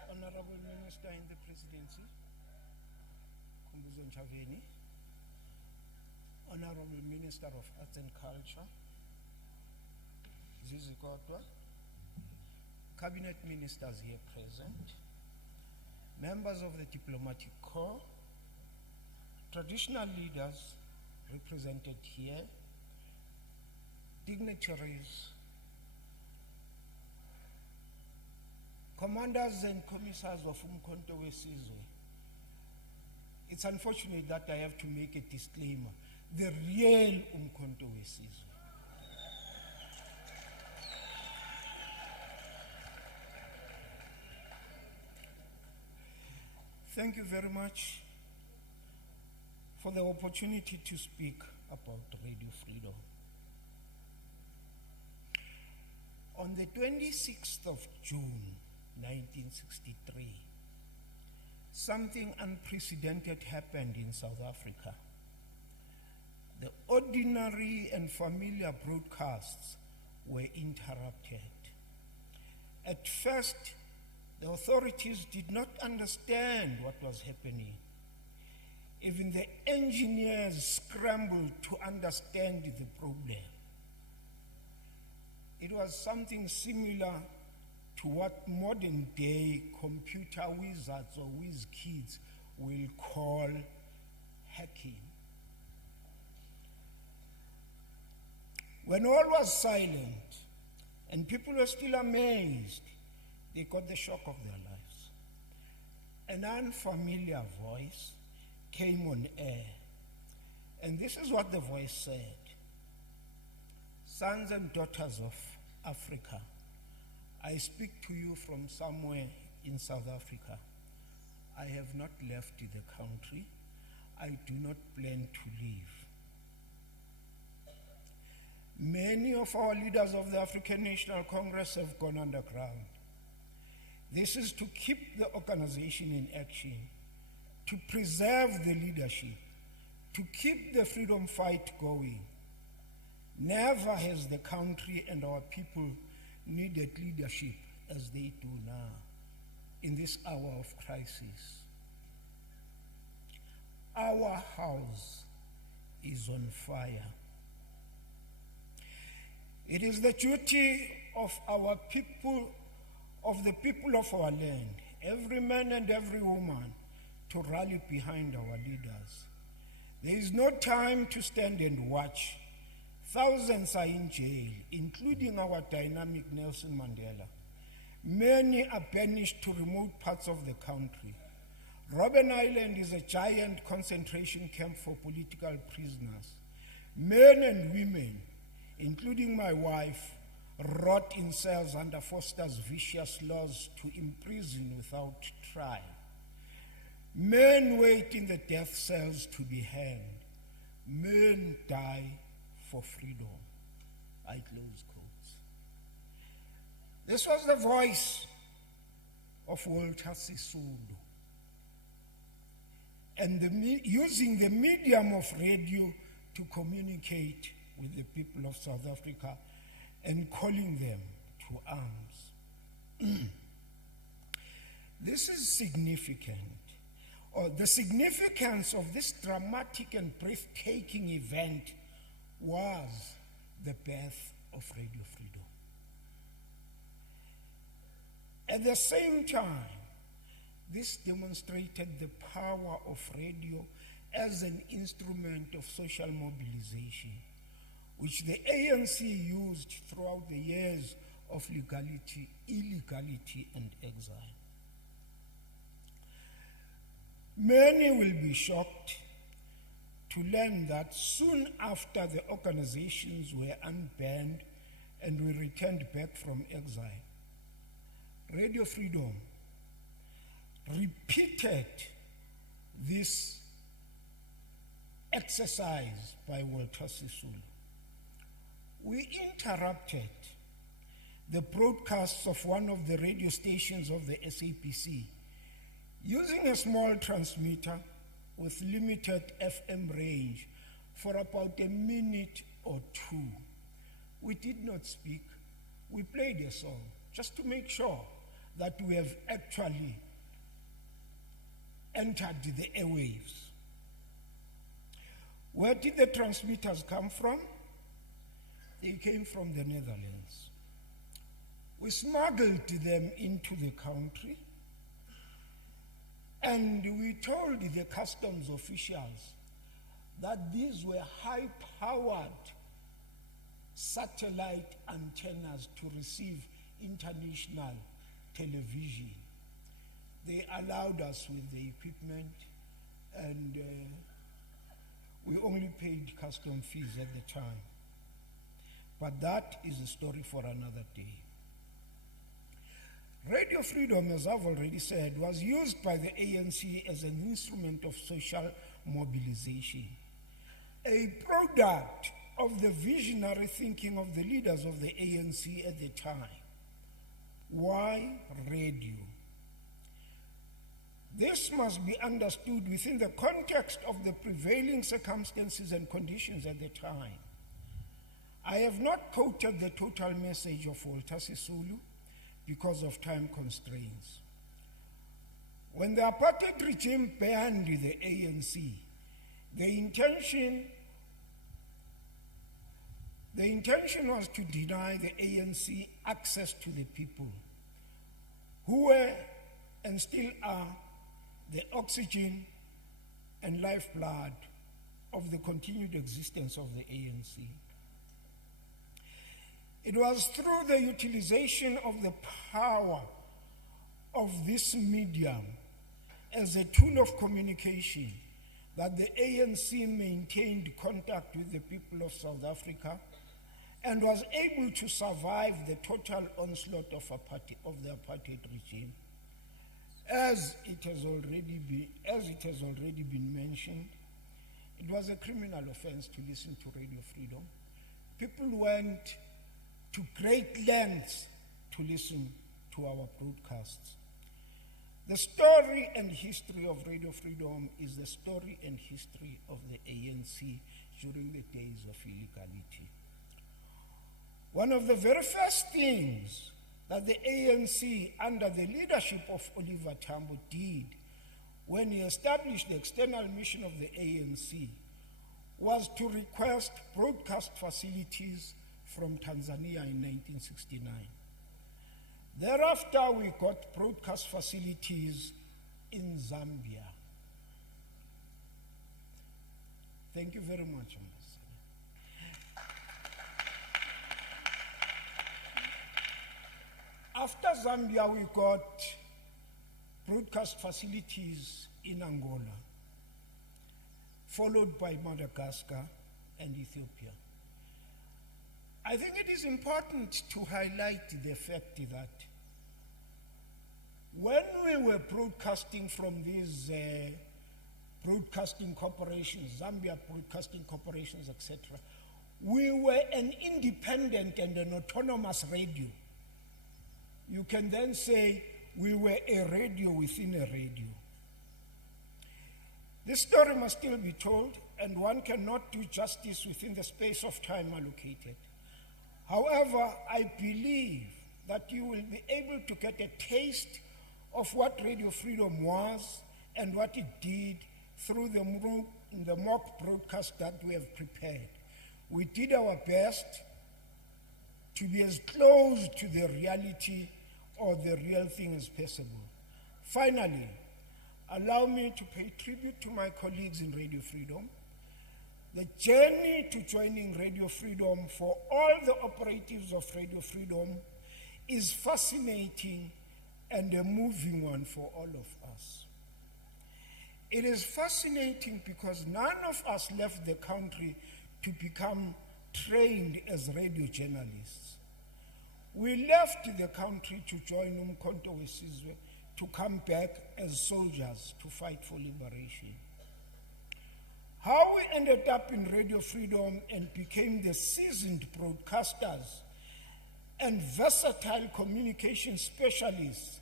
Honorable Minister in the Presidency, Khumbudzo Nchaveni, Honorable Minister of Arts and Culture, Zizikotwa, Cabinet Ministers here present, members of the Diplomatic Corps, traditional leaders represented here, dignitaries, commanders and commissars of Umkhonto weSizwe. It's unfortunate that I have to make a disclaimer. The real Umkhonto weSizwe. Thank you very much for the opportunity to speak about Radio Freedom. On the 26th of June, 1963, something unprecedented happened in South Africa. The ordinary and familiar broadcasts were interrupted. At first, the authorities did not understand what was happening. Even the engineers scrambled to understand the problem. It was something similar to what modern day computer wizards or whiz kids will call hacking. When all was silent and people were still amazed, they got the shock of their lives. An unfamiliar voice came on air, and this is what the voice said: "Sons and daughters of Africa, I speak to you from somewhere in South Africa. I have not left the country. I do not plan to leave. Many of our leaders of the African National Congress have gone underground. This is to keep the organization in action, to preserve the leadership, to keep the freedom fight going. Never has the country and our people needed leadership as they do now in this hour of crisis. Our house is on fire. It is the duty of our people, of the people of our land, every man and every woman, to rally behind our leaders. There is no time to stand and watch. Thousands are in jail, including our dynamic Nelson Mandela. Many are banished to remote parts of the country. Robben Island is a giant concentration camp for political prisoners. Men and women, including my wife, rot in cells under Foster's vicious laws to imprison without trial. Men wait in the death cells to be hanged. Men die for freedom. I close quotes. This was the voice of Walter Sisulu. And using the medium of radio to communicate with the people of South Africa and calling them to arms. This is significant. The significance of this dramatic and breathtaking event was the birth of Radio Freedom. At the same time, this demonstrated the power of radio as an instrument of social mobilization, which the ANC used throughout the years of illegality, and exile. Many will be shocked to learn that soon after the organizations were unbanned and we returned back from exile, Radio Freedom repeated this exercise by Walter Sisulu. We interrupted the broadcasts of one of the radio stations of the SAPC using a small transmitter with limited FM range for about a minute or two. We did not speak. We played a song just to make sure that we have actually entered the airwaves. Where did the transmitters come from? They came from the Netherlands. We smuggled them into the country, and we told the customs officials that these were high-powered satellite antennas to receive international television. They allowed us with the equipment, and we only paid custom fees at the time. But that is a story for another day. Radio Freedom, as I've already said, was used by the ANC as an instrument of social mobilization, a product of the visionary thinking of the leaders of the ANC at the time. Why radio? This must be understood within the context of the prevailing circumstances and conditions at the time. I have not quoted the total message of Walter Sisulu because of time constraints. When the apartheid regime banned the ANC, the intention was to deny the ANC access to the people, who were and still are the oxygen and lifeblood of the continued existence of the ANC. It was through the utilization of the power of this medium as a tool of communication that the ANC maintained contact with the people of South Africa and was able to survive the total onslaught of the apartheid regime. As it has already been mentioned, it was a criminal offense to listen to Radio Freedom. People went to great lengths to listen to our broadcasts. The story and history of Radio Freedom is the story and history of the ANC during the days of illegality. One of the very first things that the ANC, under the leadership of Oliver Tambo, did when he established the external mission of the ANC was to request broadcast facilities from Tanzania in 1969. Thereafter, we got broadcast facilities in Zambia. Thank you very much, Ambassador. After Zambia, we got broadcast facilities in Angola, followed by Madagascar and Ethiopia. I think it is important to highlight the fact that when we were broadcasting from these broadcasting corporations, Zambia Broadcasting Corporations, etc., we were an independent and an autonomous radio. You can then say we were a radio within a radio. This story must still be told, and one cannot do justice within the space of time allocated. However, I believe that you will be able to get a taste of what Radio Freedom was and what it did through the mock broadcast that we have prepared. We did our best to be as close to the reality or the real thing as possible. Finally, allow me to pay tribute to my colleagues in Radio Freedom. The journey to joining Radio Freedom for all the operatives of Radio Freedom is fascinating and a moving one for all of us. It is fascinating because none of us left the country to become trained as radio journalists. We left the country to join Umkhonto weSizwe, to come back as soldiers to fight for liberation. How we ended up in Radio Freedom and became the seasoned broadcasters and versatile communication specialists,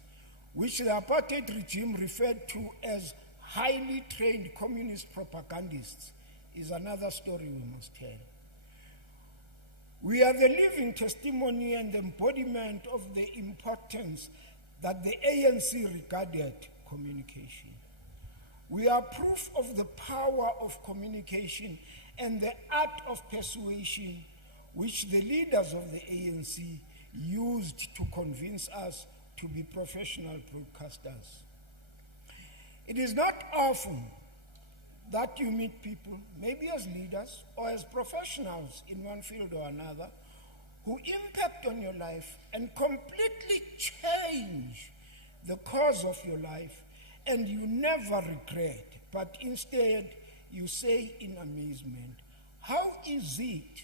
which the apartheid regime referred to as highly trained communist propagandists, is another story we must tell. We are the living testimony and embodiment of the importance that the ANC regarded communication. We are proof of the power of communication and the art of persuasion which the leaders of the ANC used to convince us to be professional broadcasters. It is not often that you meet people, maybe as leaders or as professionals in one field or another, who impact on your life and completely change the course of your life, and you never regret, but instead you say in amazement, how is it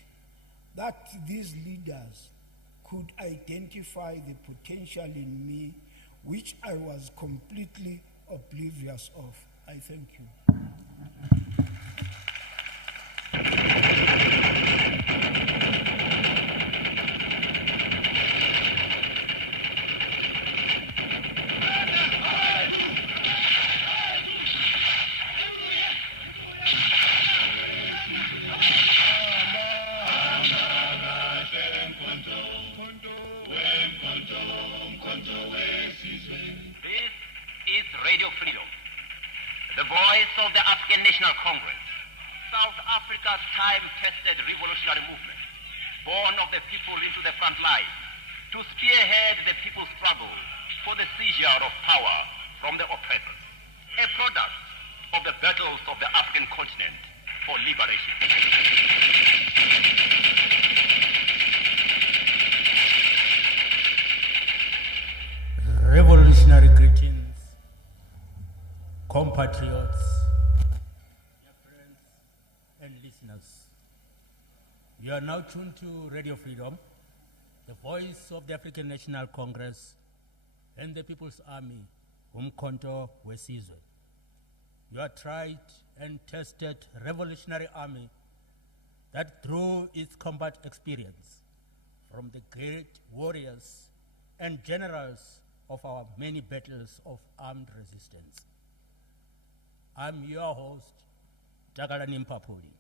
that these leaders could identify the potential in me which I was completely oblivious of? I thank you. This is Radio Freedom, the voice of the African National Congress, South Africa's time-tested revolutionary movement, born of the people into the front line, to spearhead the people's struggle for the seizure of power from the oppressors, a product of the battles of the African continent for liberation. Revolutionary greetings, compatriots, dear friends and listeners. You are now tuned to Radio Freedom, the voice of the African National Congress and the People's Army, Umkhonto weSizwe. Your tried and tested revolutionary army that through its combat experience from the great warriors and generals of our many battles of armed resistance. I'm your host, Takalani Mpapuli.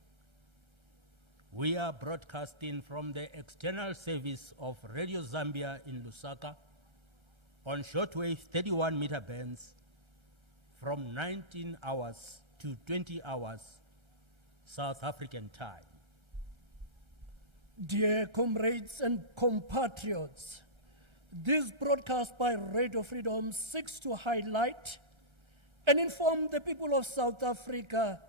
We are broadcasting from the external service of Radio Zambia in Lusaka on shortwave 31-meter bands from 19 hours to 20 hours South African time. Dear comrades and compatriots, this broadcast by Radio Freedom seeks to highlight and inform the people of South Africa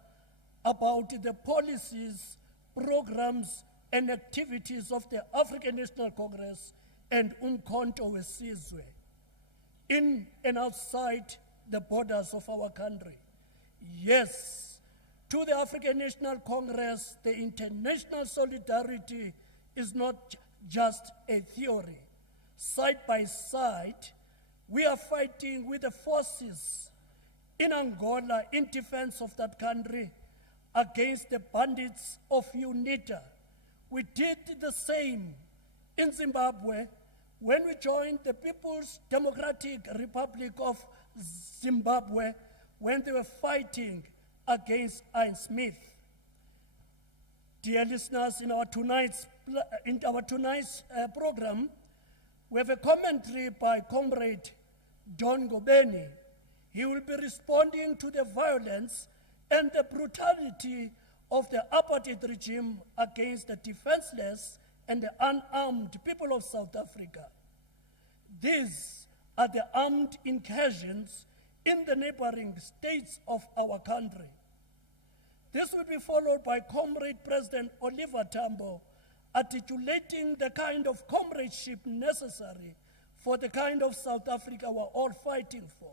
about the policies, programs, and activities of the African National Congress and Umkhonto weSizwe in and outside the borders of our country. Yes, to the African National Congress, the international solidarity is not just a theory. Side by side, we are fighting with the forces in Angola in defense of that country against the bandits of UNITA. We did the same in Zimbabwe when we joined the People's Democratic Republic of Zimbabwe when they were fighting against Ian Smith. Dear listeners, in our tonight's program, we have a commentary by Comrade Don Gobeni. He will be responding to the violence and the brutality of the apartheid regime against the defenseless and the unarmed people of South Africa. These are the armed incursions in the neighboring states of our country. This will be followed by Comrade President Oliver Tambo articulating the kind of comradeship necessary for the kind of South Africa we're all fighting for.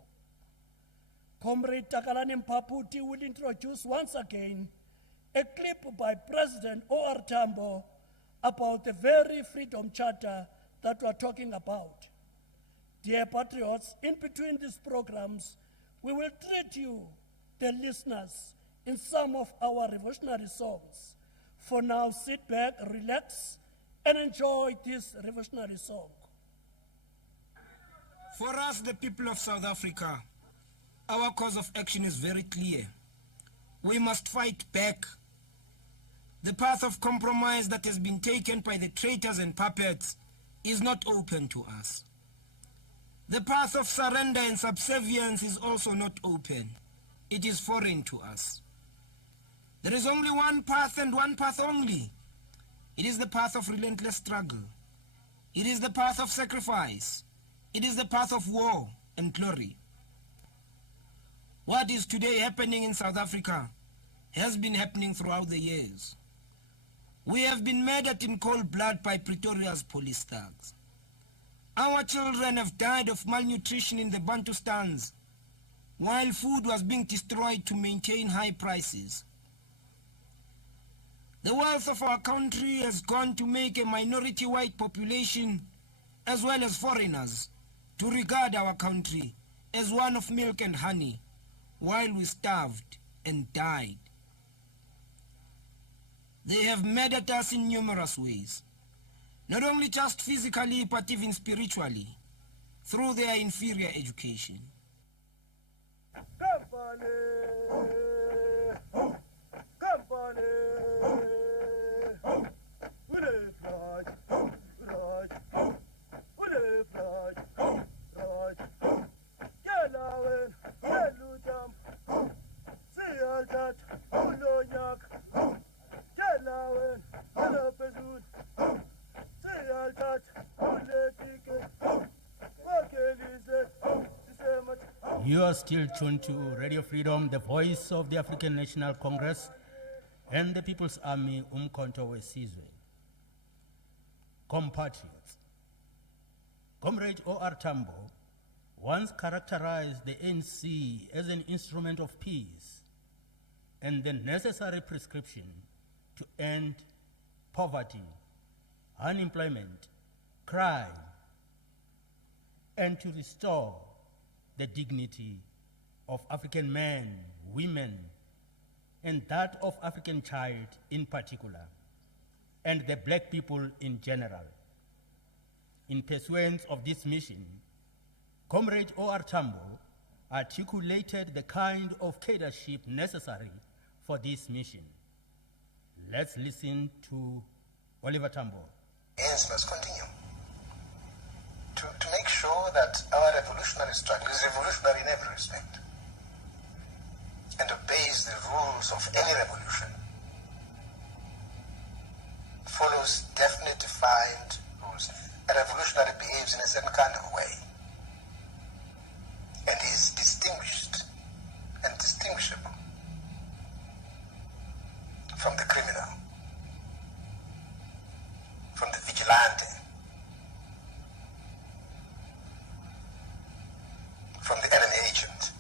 Comrade Takalani Mpapuli will introduce once again a clip by President O.R. Tambo about the very Freedom Charter that we're talking about. Dear patriots, in between these programs, we will treat you, the listeners, in some of our revolutionary songs. For now, sit back, relax, and enjoy this revolutionary song. For us, the people of South Africa, our course of action is very clear. We must fight back. The path of compromise that has been taken by the traitors and puppets is not open to us. The path of surrender and subservience is also not open. It is foreign to us. There is only one path and one path only. It is the path of relentless struggle. It is the path of sacrifice. It is the path of war and glory. What is today happening in South Africa has been happening throughout the years. We have been murdered in cold blood by Pretoria's police thugs. Our children have died of malnutrition in the Bantustans, while food was being destroyed to maintain high prices. The wealth of our country has gone to make a minority white population, as well as foreigners, to regard our country as one of milk and honey, while we starved and died. They have murdered us in numerous ways, not only just physically, but even spiritually, through their inferior education. You are still tuned to Radio Freedom, the voice of the African National Congress and the People's Army Umkhonto weSizwe. Compatriots, Comrade O.R. Tambo once characterized the ANC as an instrument of peace and the necessary prescription to end poverty, unemployment, crime, and to restore the dignity of African men, women, and that of African child in particular, and the black people in general. In pursuance of this mission, Comrade O.R. Tambo articulated the kind of leadership necessary for this mission. Let's listen to Oliver Tambo. ANC must continue to make sure that our revolutionary struggle is revolutionary in every respect and obeys the rules of any revolution, follows definite defined rules. A revolutionary behaves in a certain kind of way and is distinguished and distinguishable from the criminal, from the vigilante, from the enemy agent.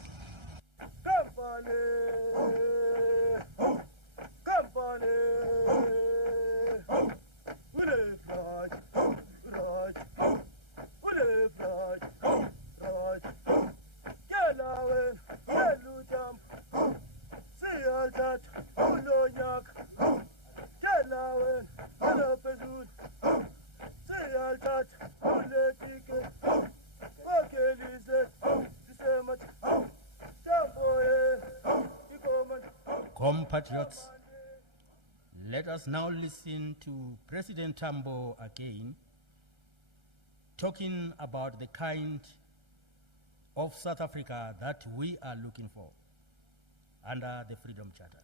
Compatriots, let us now listen to President Tambo again, talking about the kind of South Africa that we are looking for under the Freedom Charter.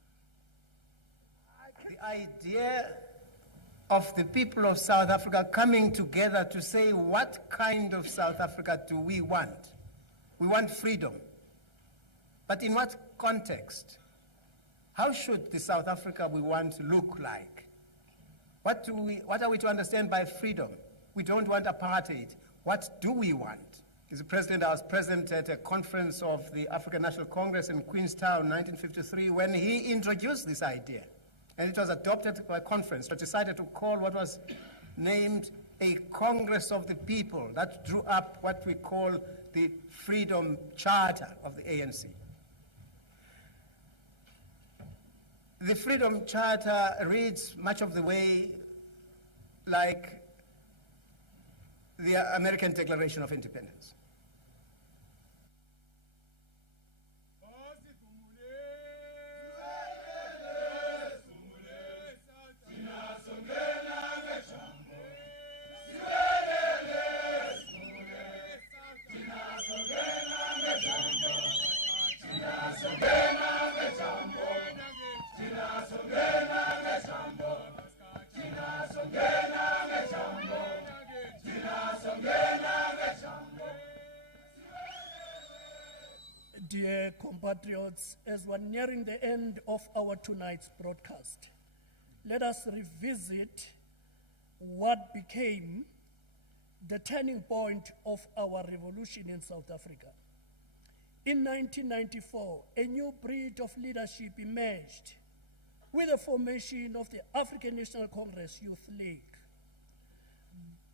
The idea of the people of South Africa coming together to say, what kind of South Africa do we want? We want freedom. But in what context? How should the South Africa we want look like? What are we to understand by freedom? We don't want apartheid. What do we want? Mr. President, I was present at a conference of the African National Congress in Queenstown, 1953, when he introduced this idea. And it was adopted by conference, but decided to call what was named a Congress of the People. That drew up what we call the Freedom Charter of the ANC. The Freedom Charter reads much of the way like the American Declaration of Independence. Dear compatriots, as we're nearing the end of our tonight's broadcast, let us revisit what became the turning point of our revolution in South Africa. In 1994, a new breed of leadership emerged with the formation of the African National Congress Youth League.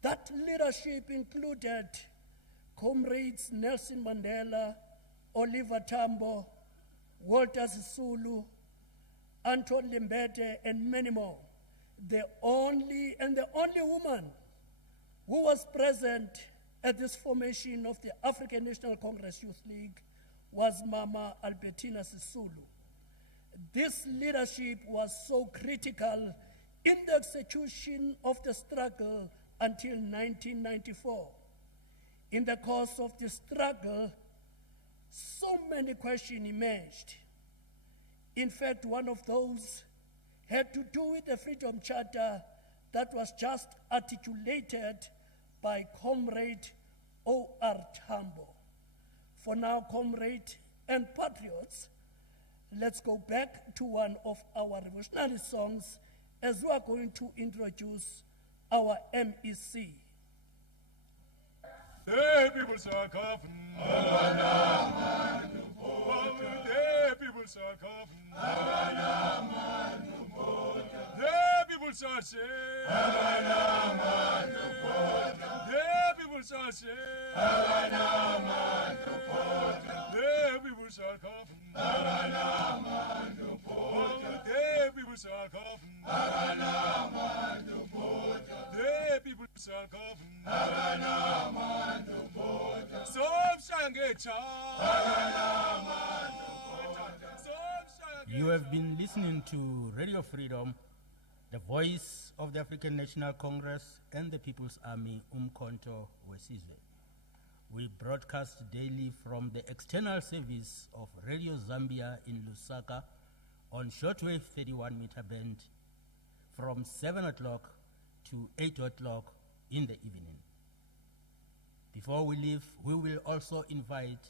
That leadership included comrades Nelson Mandela, Oliver Tambo, Walter Sisulu, Anton Limbete, and many more. The only woman who was present at this formation of the African National Congress Youth League was Mama Albertina Sisulu. This leadership was so critical in the execution of the struggle until 1994. In the course of the struggle, so many questions emerged. In fact, one of those had to do with the Freedom Charter that was just articulated by Comrade O.R. Tambo. For now, comrade and patriots, let's go back to one of our revolutionary songs as we are going to introduce our MEC. The people are coughing. The people are coughing. The people are saying. The people are saying. The people are coughing. The people are coughing. The people are coughing. Stop You have been listening to Radio Freedom, the voice of the African National Congress and the People's Army, Umkhonto weSizwe. We broadcast daily from the external service of Radio Zambia in Lusaka on shortwave 31 meter band from 7 o'clock to 8 o'clock in the evening. Before we leave, we will also invite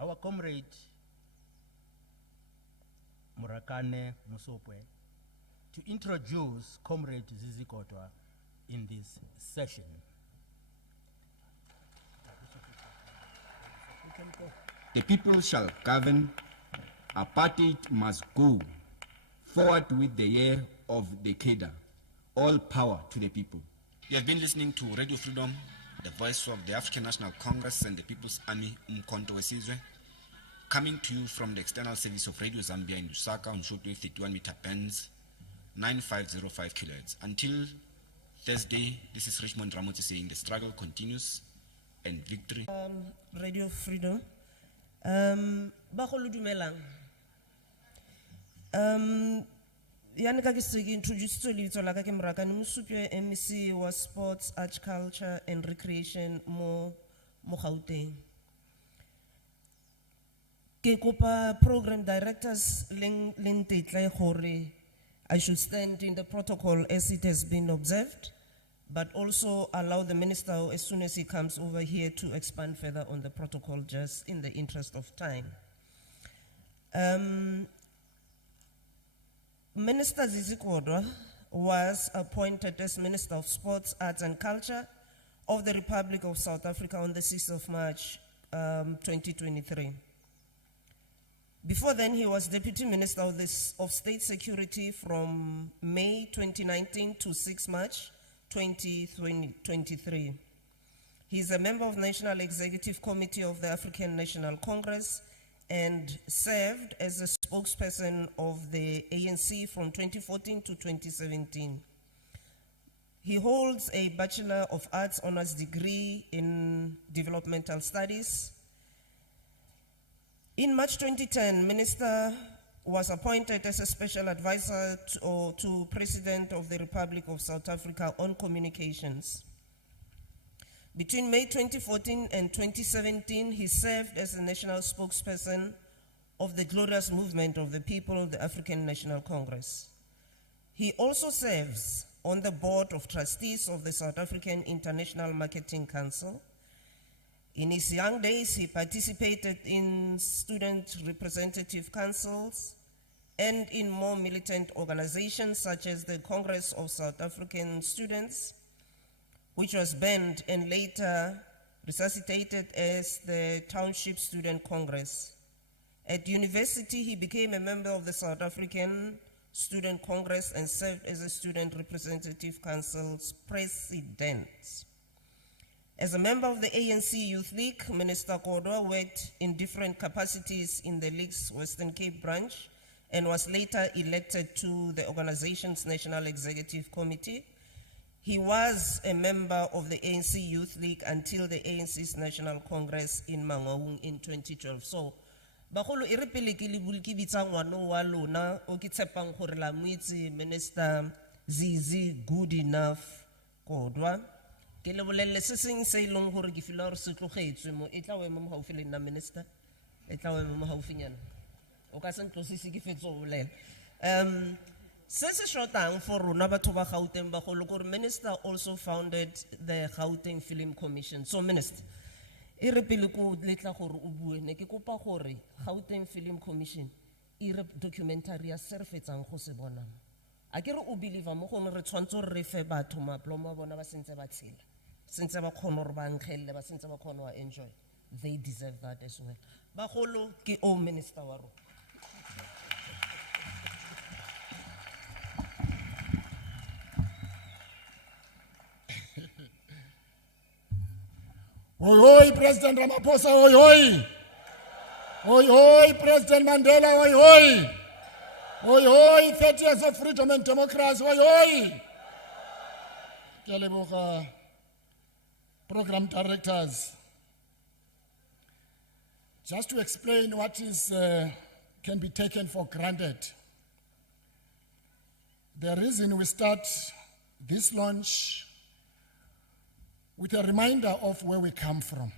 our comrade Murakane Musopwe to introduce Comrade Zizi Kotwa in this session. The people shall govern, apartheid must go, forward with the year of the Keda, all power to the people. You have been listening to Radio Freedom, the voice of the African National Congress and the People's Army, Umkhonto weSizwe, coming to you from the external service of Radio Zambia in Lusaka on shortwave 31 meter bands, 9505 kHz. Until Thursday, this is Richmond Ramoti saying the struggle continues and victory. Radio Freedom. Bagolo dumelang. Yana ka ke se ke introduce to lebitso la ka ke Murakane Musopwe, MEC wa Sports, Arts, Culture and Recreation mo Gauteng. Ke kopa program directors leng tetla gore I should stand in the protocol as it has been observed, but also allow the minister as soon as he comes over here to expand further on the protocol just in the interest of time. Minister Zizi Kotwa was appointed as Minister of Sports, Arts and Culture of the Republic of South Africa on the 6th of March 2023. Before then, he was Deputy Minister of State Security from May 2019 to 6 March 2023. He is a member of the National Executive Committee of the African National Congress and served as a spokesperson of the ANC from 2014 to 2017. He holds a Bachelor of Arts honors degree in Developmental Studies. In March 2010, Minister was appointed as a special advisor to President of the Republic of South Africa on communications. Between May 2014 and 2017, he served as a national spokesperson of the Glorious Movement of the People, the African National Congress. He also serves on the board of trustees of the South African International Marketing Council. In his young days, he participated in student representative councils and in more militant organizations such as the Congress of South African Students, which was banned and later resuscitated as the Township Student Congress. At university, he became a member of the South African Student Congress and served as a Student Representative Council's president. As a member of the ANC Youth League, Minister Kotwa worked in different capacities in the League's Western Cape branch and was later elected to the organization's National Executive Committee. He was a member of the ANC Youth League until the ANC's National Congress in Mangaung in 2012. So, bagolo e re pele ke le bule ke bitsa ngwana wa lona o ke tshepang gore la moitse Minister Zizi good enough Kotwa. Ke le bolelle se seng se ileng gore ke fila gore se tlogetswe mo e tla o ema mo gaufi le nna minister e tla o ema mo gaufinyana o ka se ntlosise ke fetso o bolela se se shotang for rona batho ba Gauteng ba go le gore minister also founded the Gauteng Film Commission. So minister e re pele ko letla gore o bue ne ke kopa gore Gauteng Film Commission e re documentary ya serfetsang go se bona a ke re o believe mo go re tshwantse re fe batho maplomo bona ba sentse ba tshela sentse ba khona re ba nkgelle ba sentse ba khona wa enjoy. They deserve that as well. Bagolo ke o minister wa rona. Oi, oi, President Ramaphosa, oi, oi. Oi, oi, President Mandela, oi, oi. Oi, oi, 30 years of freedom and democracy, oi, oi. Ke a leboga program directors Just to explain what is, can be taken for granted, the reason we start this launch with a reminder of where we come from.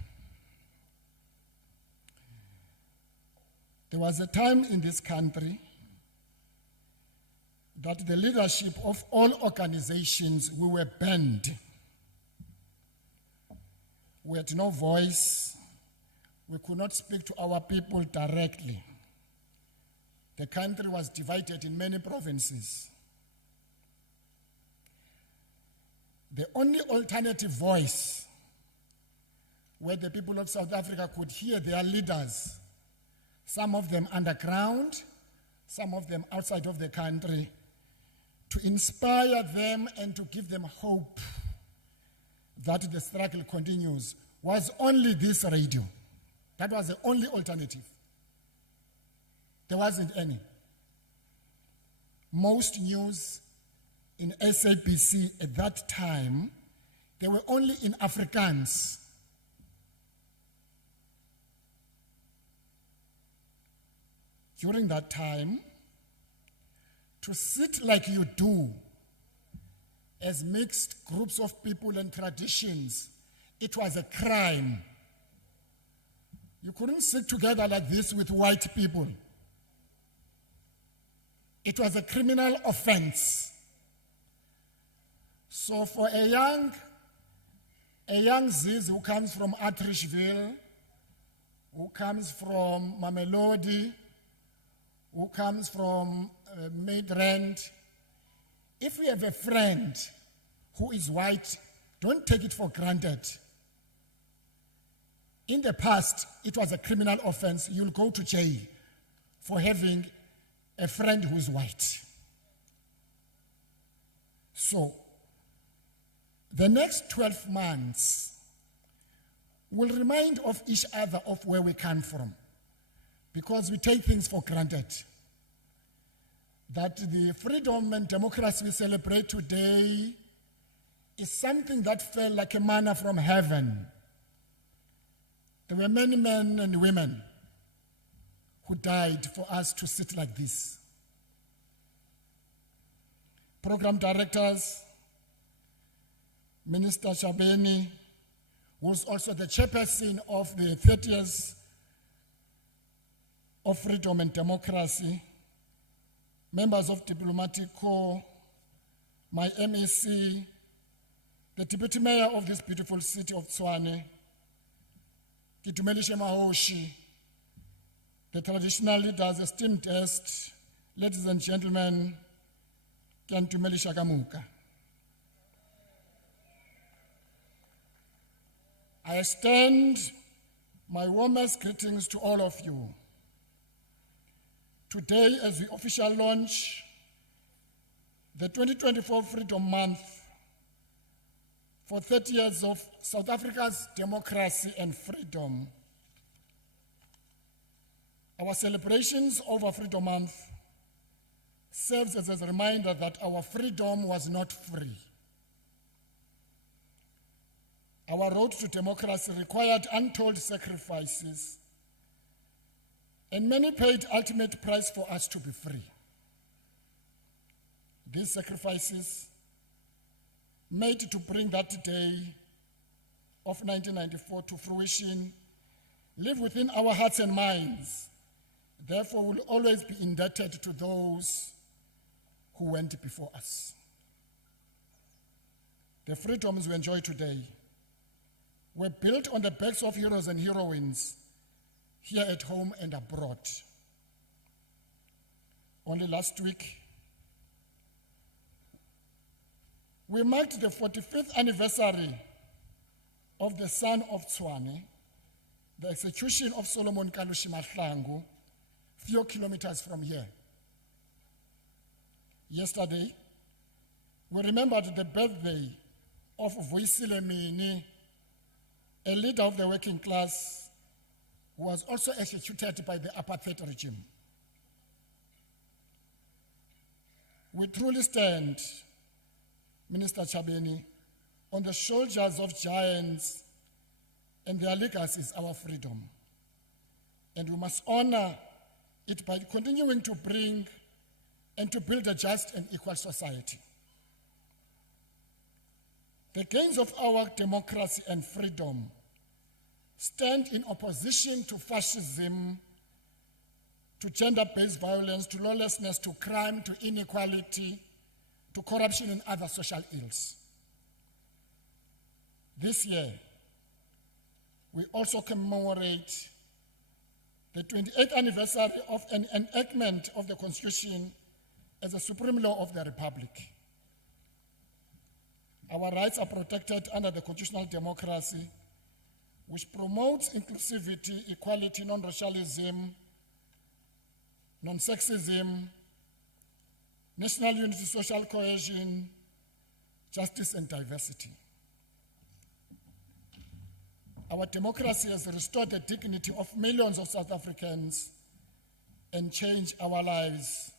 There was a time in this country that the leadership of all organizations, we were banned. We had no voice. We could not speak to our people directly. The country was divided in many provinces. The only alternative voice where the people of South Africa could hear their leaders, some of them underground, some of them outside of the country, to inspire them and to give them hope that the struggle continues, was only this radio. That was the only alternative. There wasn't any. Most news in SABC at that time, they were only in Afrikaans. During that time, to sit like you do as mixed groups of people and traditions, it was a crime. You couldn't sit together like this with white people. It was a criminal offense. So for a young Ziz who comes from Atteridgeville, who comes from Mamelodi, who comes from Midrand, if we have a friend who is white, don't take it for granted. In the past, it was a criminal offense. You'll go to jail for having a friend who is white. So, the next 12 months will remind of each other of where we come from, because we take things for granted. That the freedom and democracy we celebrate today is something that fell like a manna from heaven. There were many men and women who died for us to sit like this. Program directors, Minister Shabeni, who was also the chairperson of the 30 years of freedom and democracy, members of diplomatic corps, my MEC, the deputy mayor of this beautiful city of Tshwane, Kitumelishe Mahoshi, the traditional leaders, esteemed guests, ladies and gentlemen, Kiantumelisha Kamuka. I extend my warmest greetings to all of you. Today, as we officially launch the 2024 Freedom Month for 30 years of South Africa's democracy and freedom, our celebrations over Freedom Month serves as a reminder that our freedom was not free. Our road to democracy required untold sacrifices, and many paid ultimate price for us to be free. These sacrifices made to bring that day of 1994 to fruition live within our hearts and minds. Therefore, we'll always be indebted to those who went before us. The freedoms we enjoy today were built on the backs of heroes and heroines here at home and abroad. Only last week, we marked the 45th anniversary of the son of Tshwane, the execution of Solomon Kalushi Mahlangu, few kilometers from here. Yesterday, we remembered the birthday of Vuyisile Mini, a leader of the working class who was also executed by the apartheid regime. We truly stand, Minister Chabeni, on the shoulders of giants, and their legacy is our freedom. and we must honor it by continuing to bring and to build a just and equal society. The gains of our democracy and freedom stand in opposition to fascism, to gender-based violence, to lawlessness, to crime, to inequality, to corruption and other social ills. This year, we also commemorate the 28th anniversary of an enactment of the Constitution as a supreme law of the Republic. Our rights are protected under the constitutional democracy, which promotes inclusivity, equality, non-racialism, non-sexism, national unity, social cohesion, justice, and diversity. Our democracy has restored the dignity of millions of South Africans and changed our lives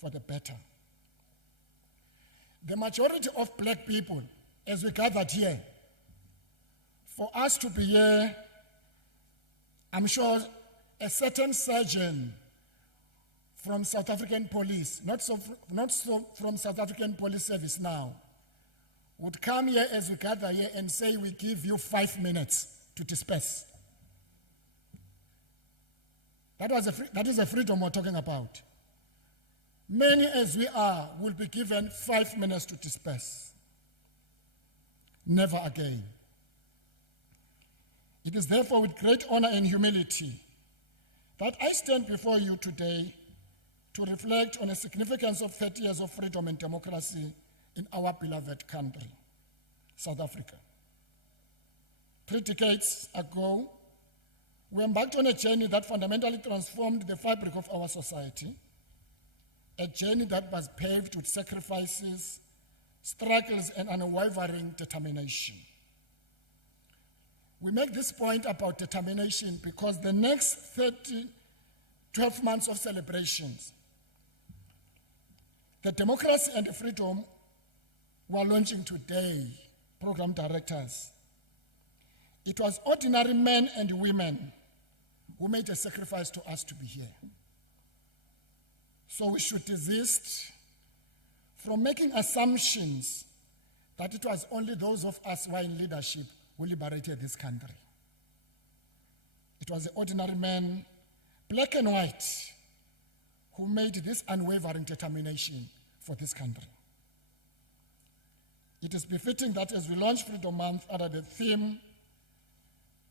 for the better. The majority of black people, as we gathered here, for us to be here, I'm sure a certain surgeon from South African police, not so from South African police service now, would come here as we gather here and say, we give you 5 minutes to disperse. That is a freedom we're talking about. Many as we are will be given 5 minutes to disperse. Never again. It is therefore with great honor and humility that I stand before you today to reflect on the significance of 30 years of freedom and democracy in our beloved country, South Africa. 3 decades ago, we embarked on a journey that fundamentally transformed the fabric of our society, a journey that was paved with sacrifices, struggles, and unwavering determination. We make this point about determination because the next 12 months of celebrations, the democracy and the freedom we're launching today, program directors, it was ordinary men and women who made a sacrifice to us to be here. So we should desist from making assumptions that it was only those of us who are in leadership who liberated this country. It was the ordinary men, black and white, who made this unwavering determination for this country. It is befitting that as we launch Freedom Month under the theme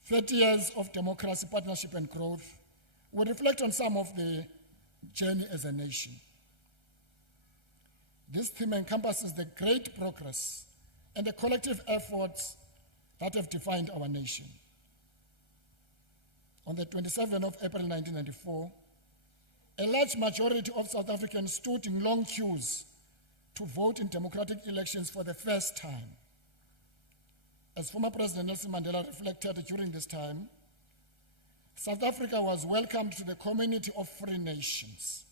30 years of democracy, partnership, and growth, we reflect on some of the journey as a nation. This theme encompasses the great progress and the collective efforts that have defined our nation. On the 27th of April 1994, a large majority of South Africans stood in long queues to vote in democratic elections for the first time. As former President Nelson Mandela reflected during this time, South Africa was welcomed to the community of free nations.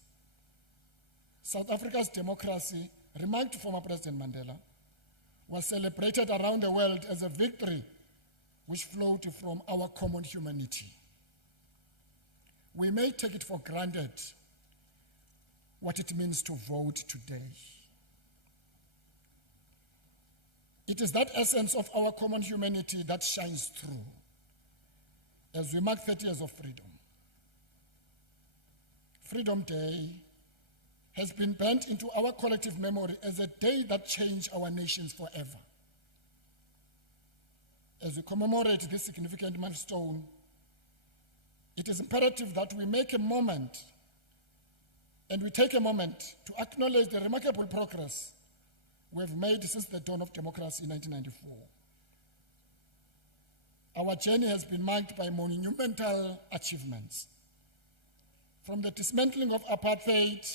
South Africa's democracy, remarked former President Mandela, was celebrated around the world as a victory which flowed from our common humanity. We may take it for granted what it means to vote today. It is that essence of our common humanity that shines through as we mark 30 years of freedom. Freedom Day has been burnt into our collective memory as a day that changed our nations forever. As we commemorate this significant milestone, it is imperative that we make a moment and we take a moment to acknowledge the remarkable progress we have made since the dawn of democracy in 1994. Our journey has been marked by monumental achievements, from the dismantling of apartheid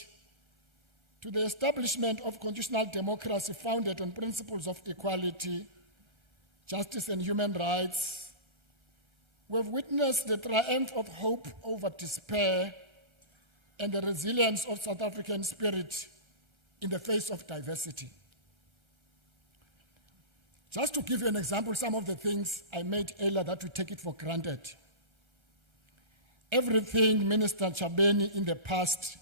to the establishment of constitutional democracy founded on principles of equality, justice, and human rights. We have witnessed the triumph of hope over despair and the resilience of South African spirit in the face of diversity. Just to give you an example, some of the things I made earlier that we take it for granted. everything, Minister Chabeni, in the past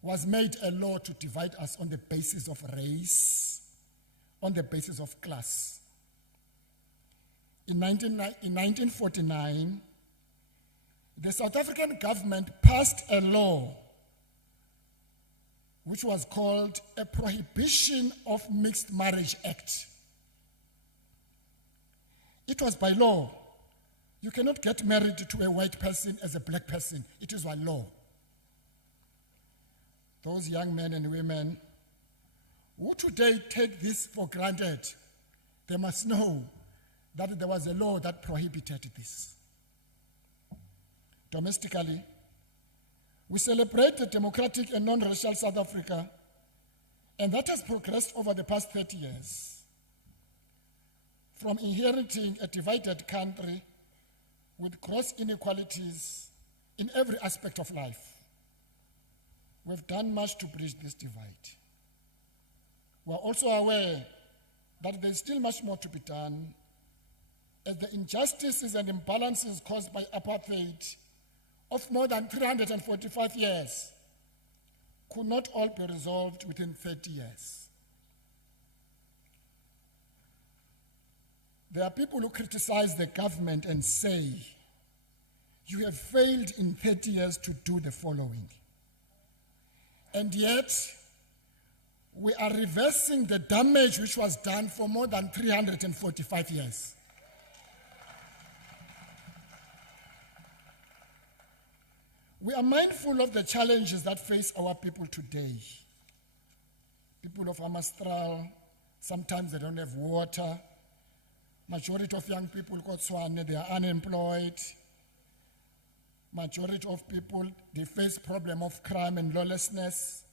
was made a law to divide us on the basis of race, on the basis of class. In 1949, the South African government passed a law which was called a Prohibition of Mixed Marriage Act. It was by law. You cannot get married to a white person as a black person. It is by law. Those young men and women who today take this for granted, they must know that there was a law that prohibited this. Domestically, we celebrate a democratic and non-racial South Africa, and that has progressed over the past 30 years. From inheriting a divided country with gross inequalities in every aspect of life, we've done much to bridge this divide. We're also aware that there's still much more to be done, as the injustices and imbalances caused by apartheid of more than 345 years could not all be resolved within 30 years. There are people who criticize the government and say, you have failed in 30 years to do the following. And yet, we are reversing the damage which was done for more than 345 years. We are mindful of the challenges that face our people today. People of Amastral, sometimes they don't have water. Majority of young people, they are unemployed. Majority of people, they face problem of crime and lawlessness.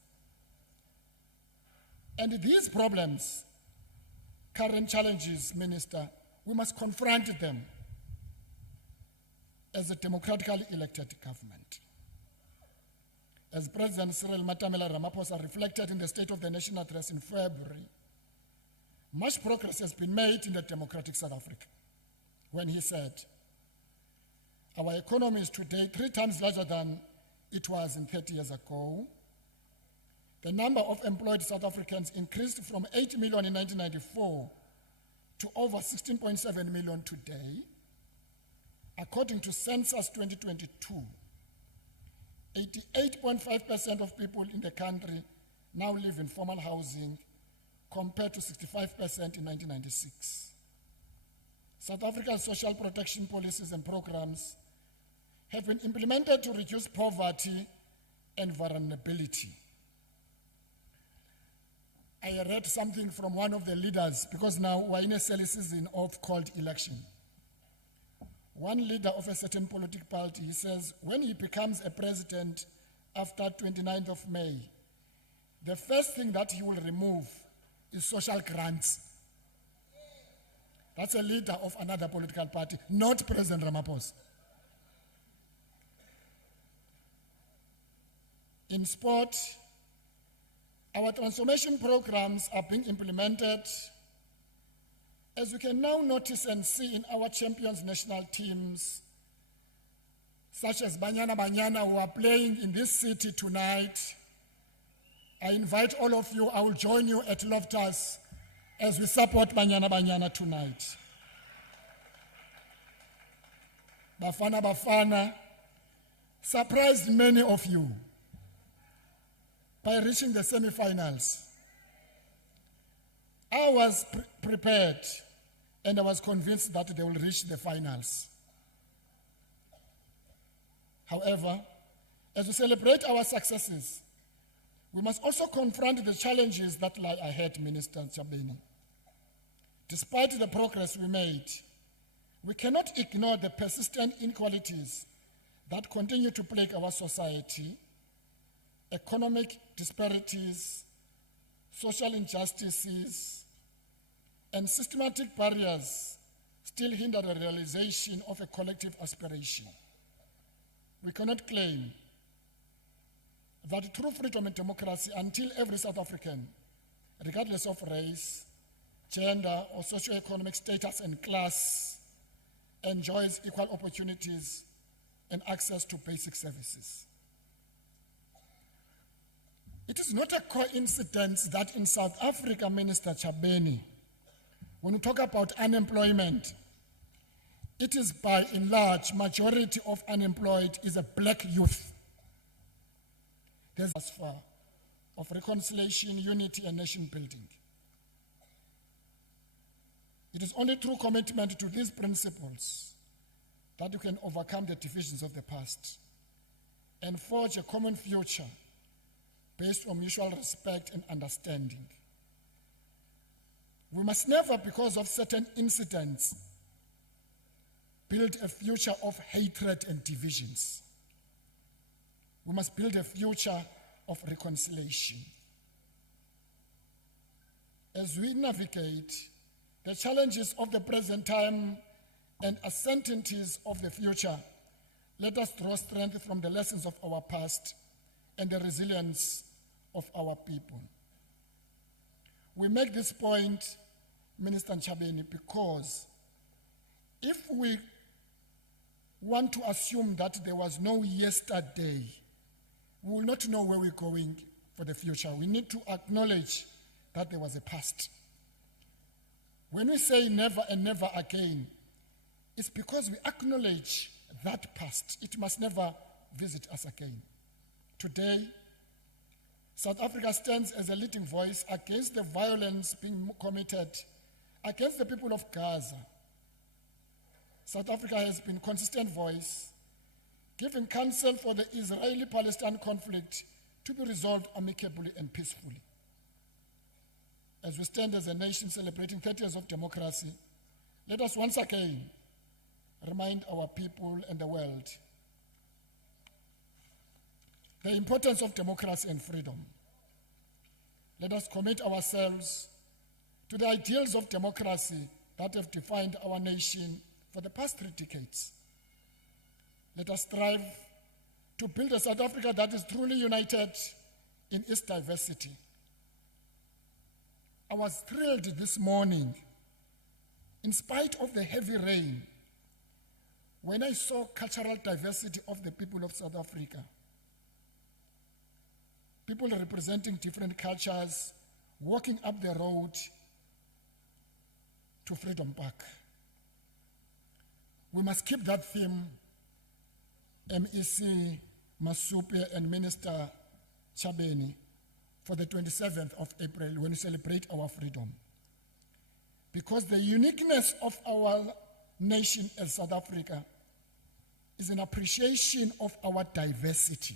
And these problems, current challenges, Minister, we must confront them as a democratically elected government. As President Cyril Matamela Ramaphosa reflected in the State of the Nation address in February, much progress has been made in the democratic South Africa when he said, our economy is today 3 times larger than it was in 30 years ago. The number of employed South Africans increased from 8 million in 1994 to over 16.7 million today. According to Census 2022, 88.5% of people in the country now live in formal housing, compared to 65% in 1996. South Africa's social protection policies and programs have been implemented to reduce poverty and vulnerability. I read something from one of the leaders, because now we're in a silly season of called election. One leader of a certain political party, he says, when he becomes a president after 29th of May, the first thing that he will remove is social grants. That's a leader of another political party, not President Ramaphosa. In sport, our transformation programs are being implemented, as we can now notice and see in our champions national teams, such as Banyana Banyana, who are playing in this city tonight. I invite all of you, I will join you at Loftus as we support Banyana Banyana tonight. Bafana Bafana surprised many of you by reaching the semi-finals. I was prepared and I was convinced that they will reach the finals. However, as we celebrate our successes, we must also confront the challenges that lie ahead, Minister Chabeni. Despite the progress we made, we cannot ignore the persistent inequalities that continue to plague our society. Economic disparities, social injustices, and systematic barriers still hinder the realization of a collective aspiration. We cannot claim that true freedom and democracy until every South African, regardless of race, gender, or socioeconomic status and class, enjoys equal opportunities and access to basic services. It is not a coincidence that in South Africa, Minister Chabeni, when we talk about unemployment, it is by and large, majority of unemployed is a black youth. There's as far of reconciliation, unity, and nation building. It is only through commitment to these principles that you can overcome the divisions of the past and forge a common future based on mutual respect and understanding. We must never, because of certain incidents, build a future of hatred and divisions. We must build a future of reconciliation. As we navigate the challenges of the present time and uncertainties of the future, let us draw strength from the lessons of our past and the resilience of our people. We make this point, Minister Chabeni, because if we want to assume that there was no yesterday, we will not know where we're going for the future. We need to acknowledge that there was a past. When we say never and never again, it's because we acknowledge that past. It must never visit us again. Today, South Africa stands as a leading voice against the violence being committed against the people of Gaza. South Africa has been a consistent voice, giving counsel for the Israeli-Palestine conflict to be resolved amicably and peacefully. As we stand as a nation celebrating 30 years of democracy, let us once again remind our people and the world the importance of democracy and freedom. Let us commit ourselves to the ideals of democracy that have defined our nation for the past 3 decades. Let us strive to build a South Africa that is truly united in its diversity. I was thrilled this morning, in spite of the heavy rain, when I saw cultural diversity of the people of South Africa. People representing different cultures walking up the road to Freedom Park. We must keep that theme, MEC Masupe and Minister Chabeni, for the 27th of April when we celebrate our freedom. Because the uniqueness of our nation as South Africa is an appreciation of our diversity.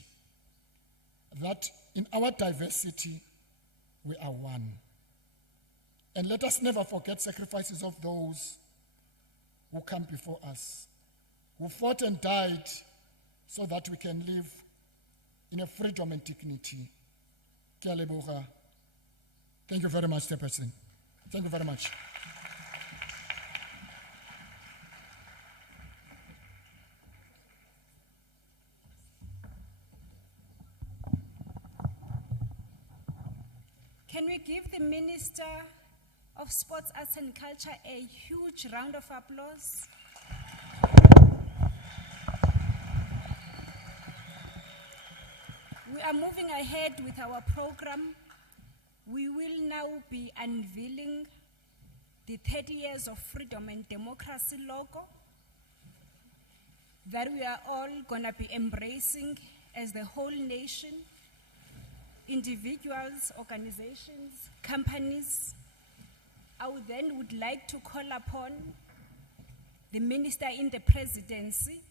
That in our diversity, we are one. And let us never forget sacrifices of those who come before us, who fought and died so that we can live in a freedom and dignity. Ke a leboga. Thank you very much, Chairperson. Thank you very much. Can we give the Minister of Sports, Arts and Culture a huge round of applause? We are moving ahead with our program. We will now be unveiling the 30 years of freedom and democracy logo that we are all gonna be embracing as the whole nation, individuals, organizations, companies. I would like to call upon the Minister in the Presidency,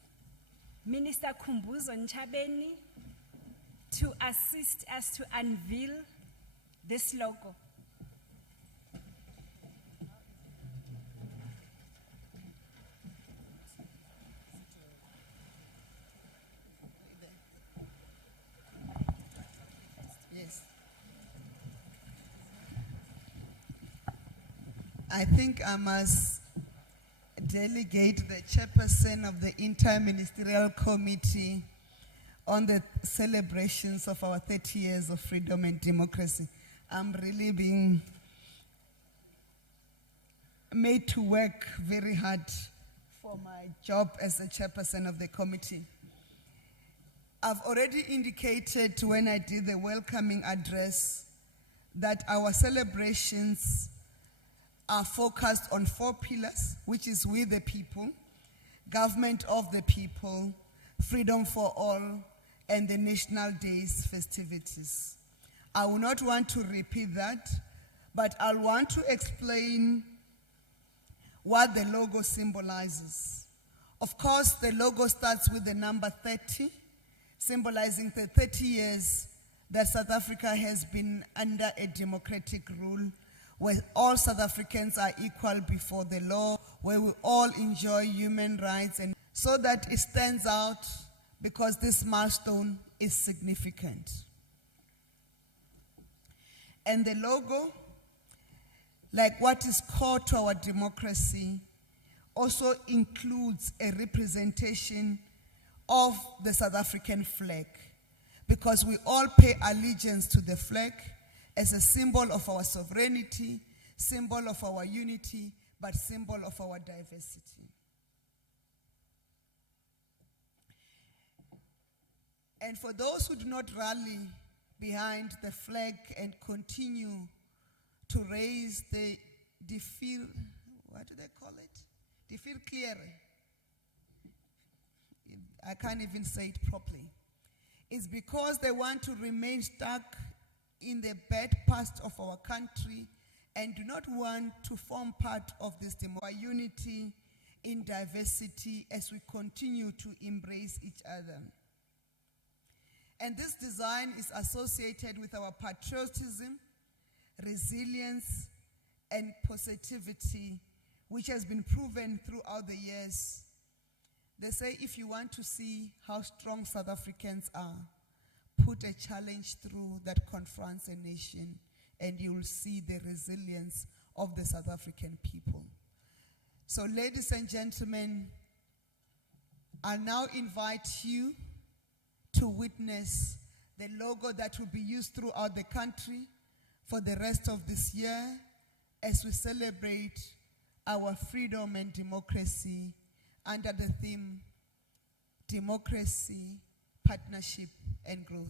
Minister Khumbuzo Nchabeni, to assist us to unveil this logo. Yes. I think I must delegate the chairperson of the Inter-Ministerial Committee on the celebrations of our 30 years of freedom and democracy. I'm really being made to work very hard for my job as the chairperson of the committee. I've already indicated when I did the welcoming address that our celebrations are focused on 4 pillars, which is we the people, government of the people, freedom for all, and the National Days festivities. I will not want to repeat that, but I'll want to explain what the logo symbolizes. Of course, the logo starts with the number 30, symbolizing the 30 years that South Africa has been under a democratic rule, where all South Africans are equal before the law, where we all enjoy human rights, and so that it stands out because this milestone is significant. And the logo, like what is core to our democracy, also includes a representation of the South African flag, because we all pay allegiance to the flag as a symbol of our sovereignty, symbol of our unity, but symbol of our diversity. And for those who do not rally behind the flag and continue to raise the defil, what do they call it? Defilcliere. I can't even say it properly. It's because they want to remain stuck in the bad past of our country and do not want to form part of this unity in diversity as we continue to embrace each other. And this design is associated with our patriotism, resilience, and positivity, which has been proven throughout the years. They say if you want to see how strong South Africans are, put a challenge through that confronts a nation, and you will see the resilience of the South African people. So, ladies and gentlemen, I now invite you to witness the logo that will be used throughout the country for the rest of this year as we celebrate our freedom and democracy under the theme Democracy, Partnership, and Growth.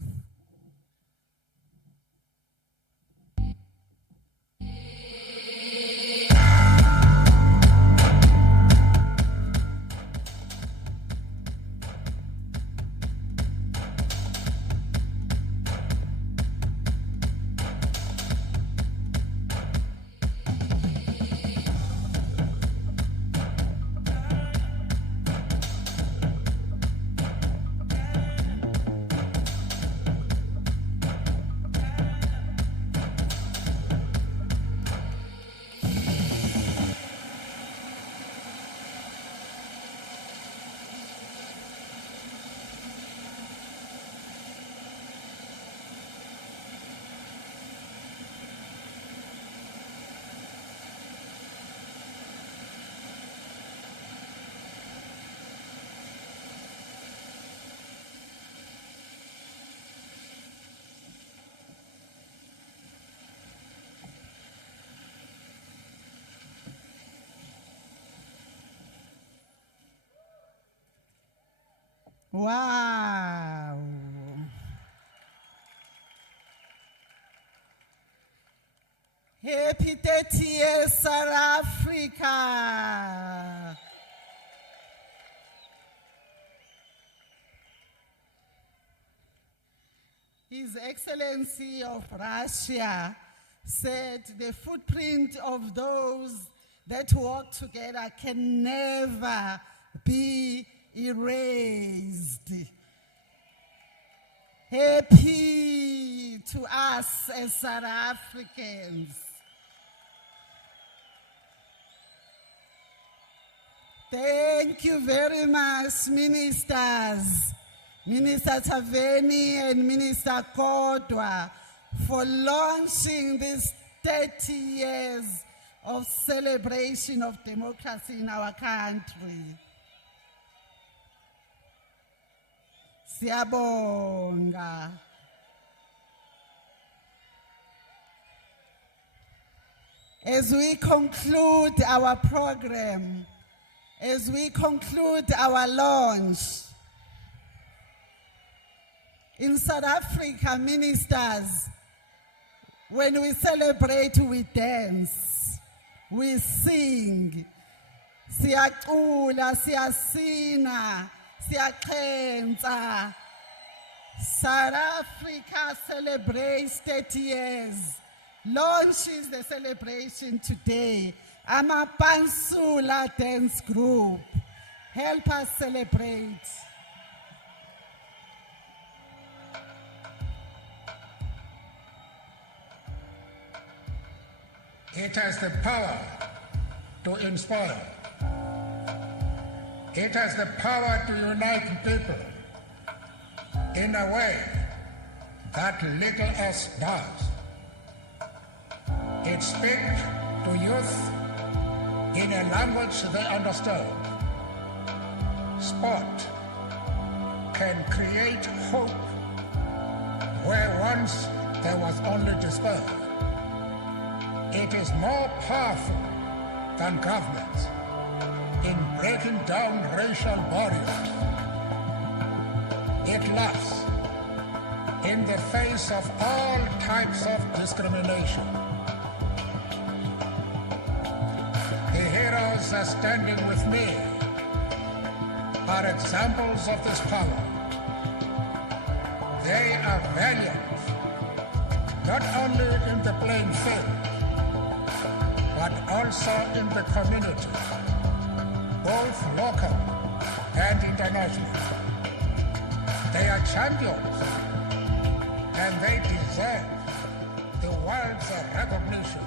Wow. Happy 30 years, South Africa. His Excellency of Russia said the footprint of those that walk together can never be erased. Happy to us as South Africans. Thank you very much, ministers, Minister Taveni and Minister Kodwa, for launching this 30 years of celebration of democracy in our country. Siyabonga. As we conclude our program, as we conclude our launch, In South Africa, ministers, when we celebrate, we dance, we sing. Siyacula, siyasina, siyachenza. South Africa celebrates 30 years. Launches the celebration today. Amapansula Dance Group. Help us celebrate. It has the power to inspire. It has the power to unite people in a way that little else does. It speaks to youth in a language they understand. Sport can create hope where once there was only despair. It is more powerful than governments in breaking down racial barriers. It laughs in the face of all types of discrimination. The heroes are standing with me are examples of this power. They are valiant, not only in the playing field, but also in the community, both local and international. They are champions, and they deserve the world's recognition.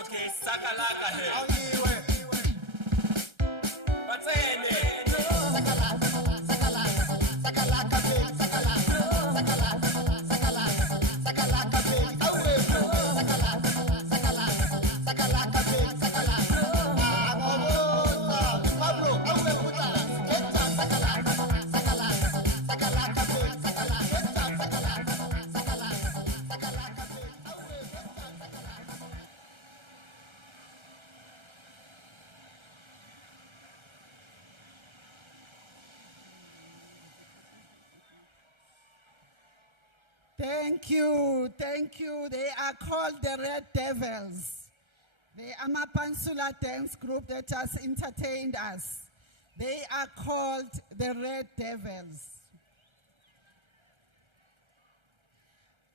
Okay, sakalaka he. Awiwe. Batsene. Thank you, thank you. They are called the Red Devils. The Amapansula dance group that has entertained us. They are called the Red Devils.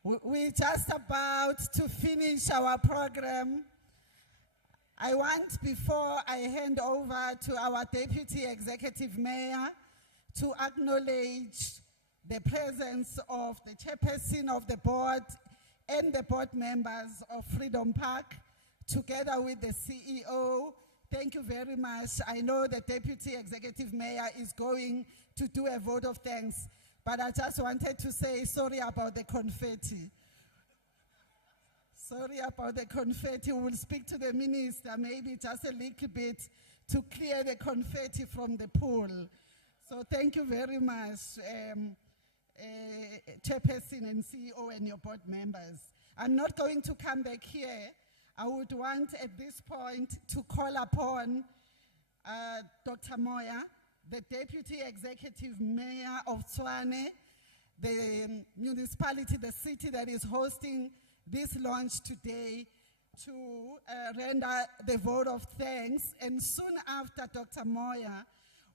We're just about to finish our program. I want, before I hand over to our Deputy Executive Mayor, to acknowledge the presence of the chairperson of the board and the board members of Freedom Park, together with the CEO. Thank you very much. I know the Deputy Executive Mayor is going to do a vote of thanks, but I just wanted to say sorry about the confetti. Sorry about the confetti. We'll speak to the minister, maybe just a little bit, to clear the confetti from the pool. So thank you very much, Chairperson and CEO and your board members. I'm not going to come back here. I would want at this point to call upon Dr. Moya, the Deputy Executive Mayor of Tshwane, the municipality, the city that is hosting this launch today, to render the vote of thanks. And soon after Dr. Moya,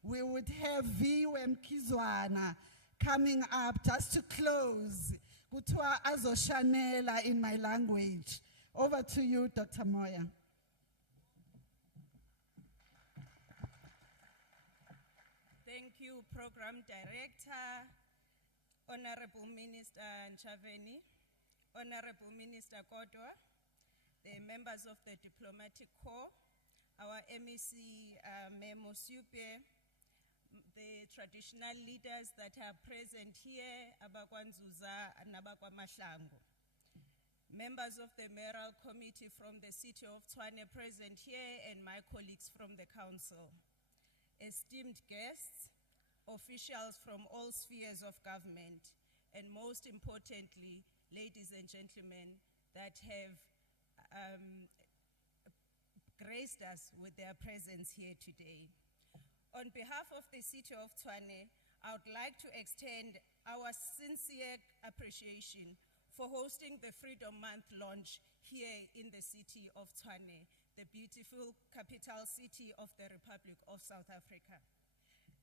we would have Viwe Mkizwana coming up just to close. Kuthiwa azoshanela in my language. Over to you, Dr. Moya. Thank you, Program Director, Honorable Minister Nchaveni, Honorable Minister Kodwa, the members of the Diplomatic Corps, our MEC, Memo Supe, the traditional leaders that are present here, Abakwanzuza and Abakwamahlangu. Members of the mayoral committee from the city of Tshwane present here, and my colleagues from the council. Esteemed guests, officials from all spheres of government, and most importantly, ladies and gentlemen that have graced us with their presence here today. On behalf of the city of Tshwane, I would like to extend our sincere appreciation for hosting the Freedom Month launch here in the city of Tshwane, the beautiful capital city of the Republic of South Africa.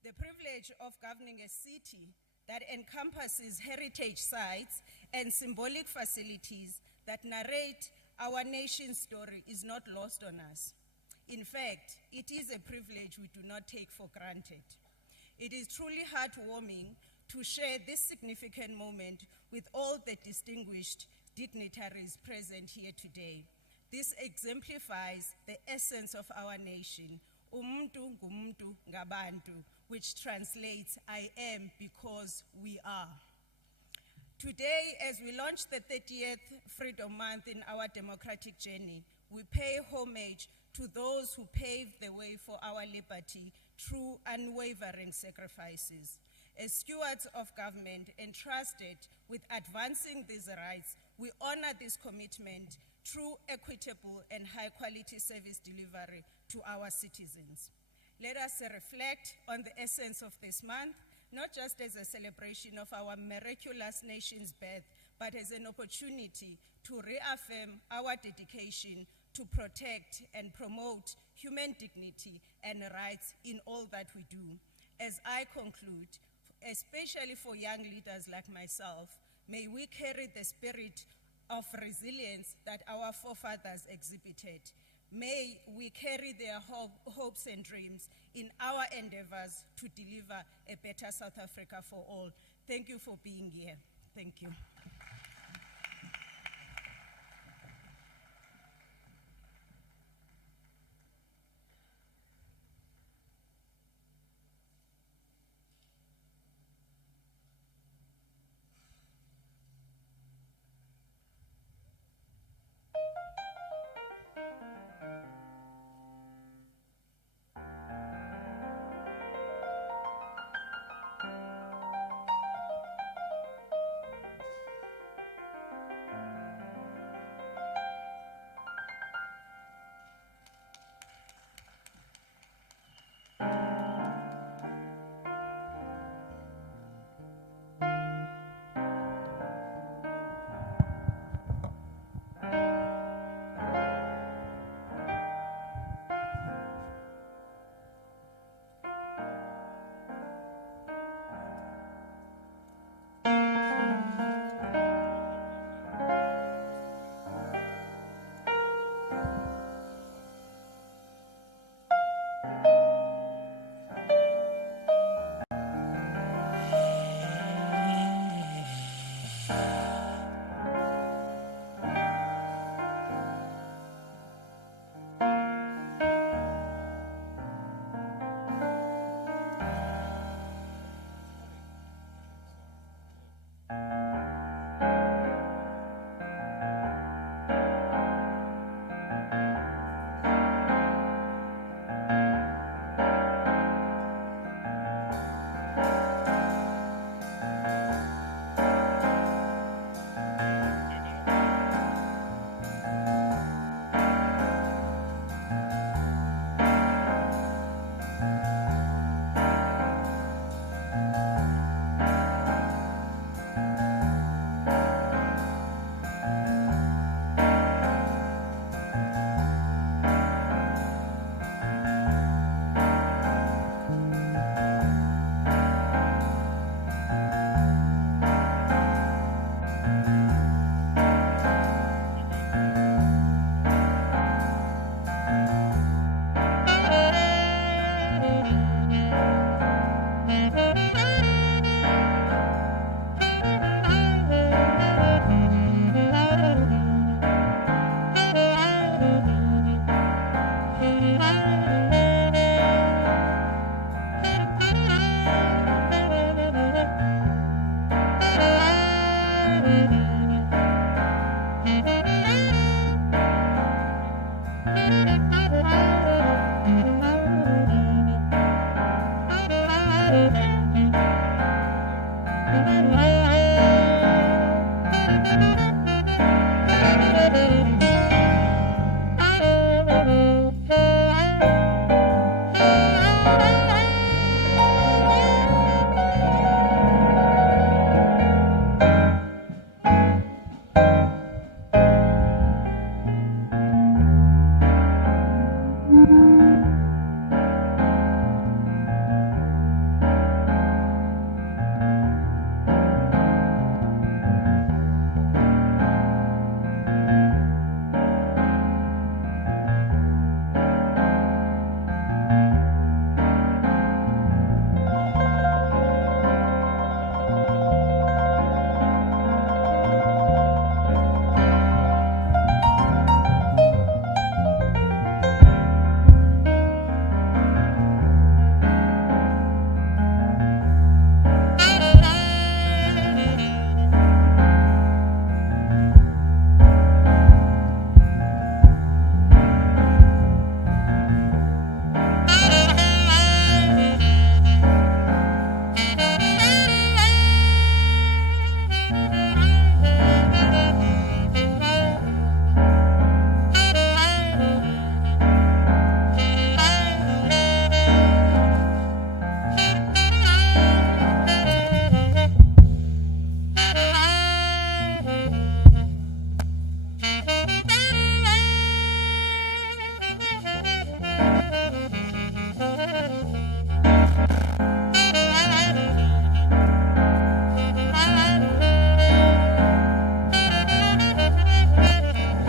The privilege of governing a city that encompasses heritage sites and symbolic facilities that narrate our nation's story is not lost on us. In fact, it is a privilege we do not take for granted. It is truly heartwarming to share this significant moment with all the distinguished dignitaries present here today. This exemplifies the essence of our nation, umuntu ngumuntu ngabantu, which translates, I am because we are. Today, as we launch the 30th Freedom Month in our democratic journey, we pay homage to those who paved the way for our liberty through unwavering sacrifices. As stewards of government entrusted with advancing these rights, we honor this commitment through equitable and high-quality service delivery to our citizens. Let us reflect on the essence of this month, not just as a celebration of our miraculous nation's birth, but as an opportunity to reaffirm our dedication to protect and promote human dignity and rights in all that we do. As I conclude, especially for young leaders like myself, may we carry the spirit of resilience that our forefathers exhibited. May we carry their hopes and dreams in our endeavors to deliver a better South Africa for all. Thank you for being here. Thank you.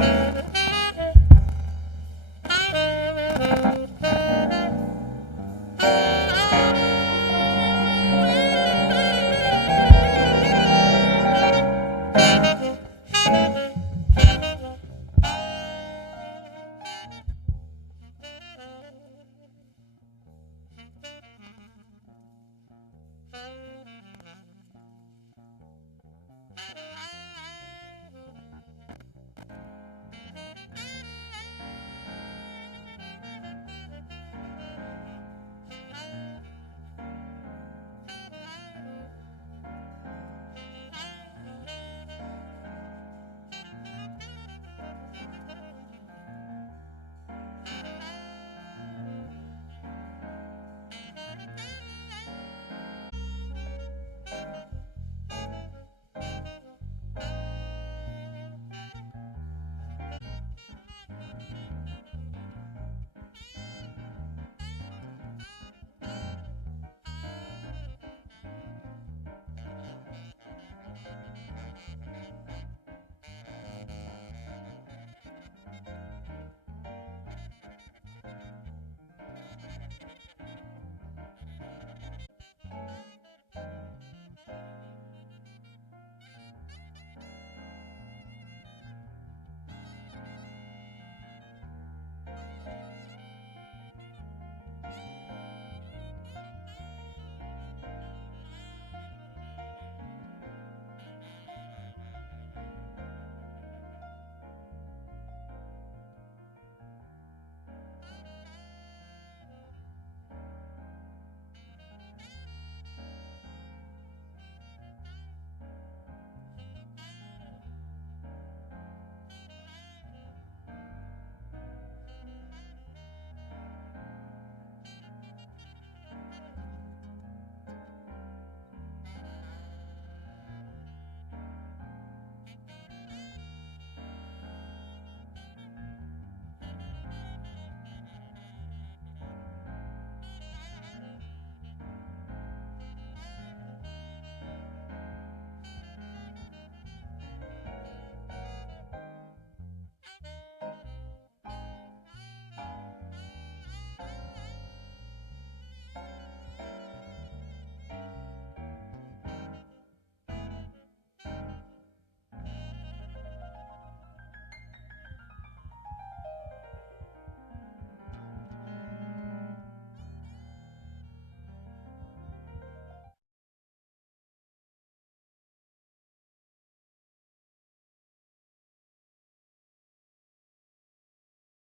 Amen.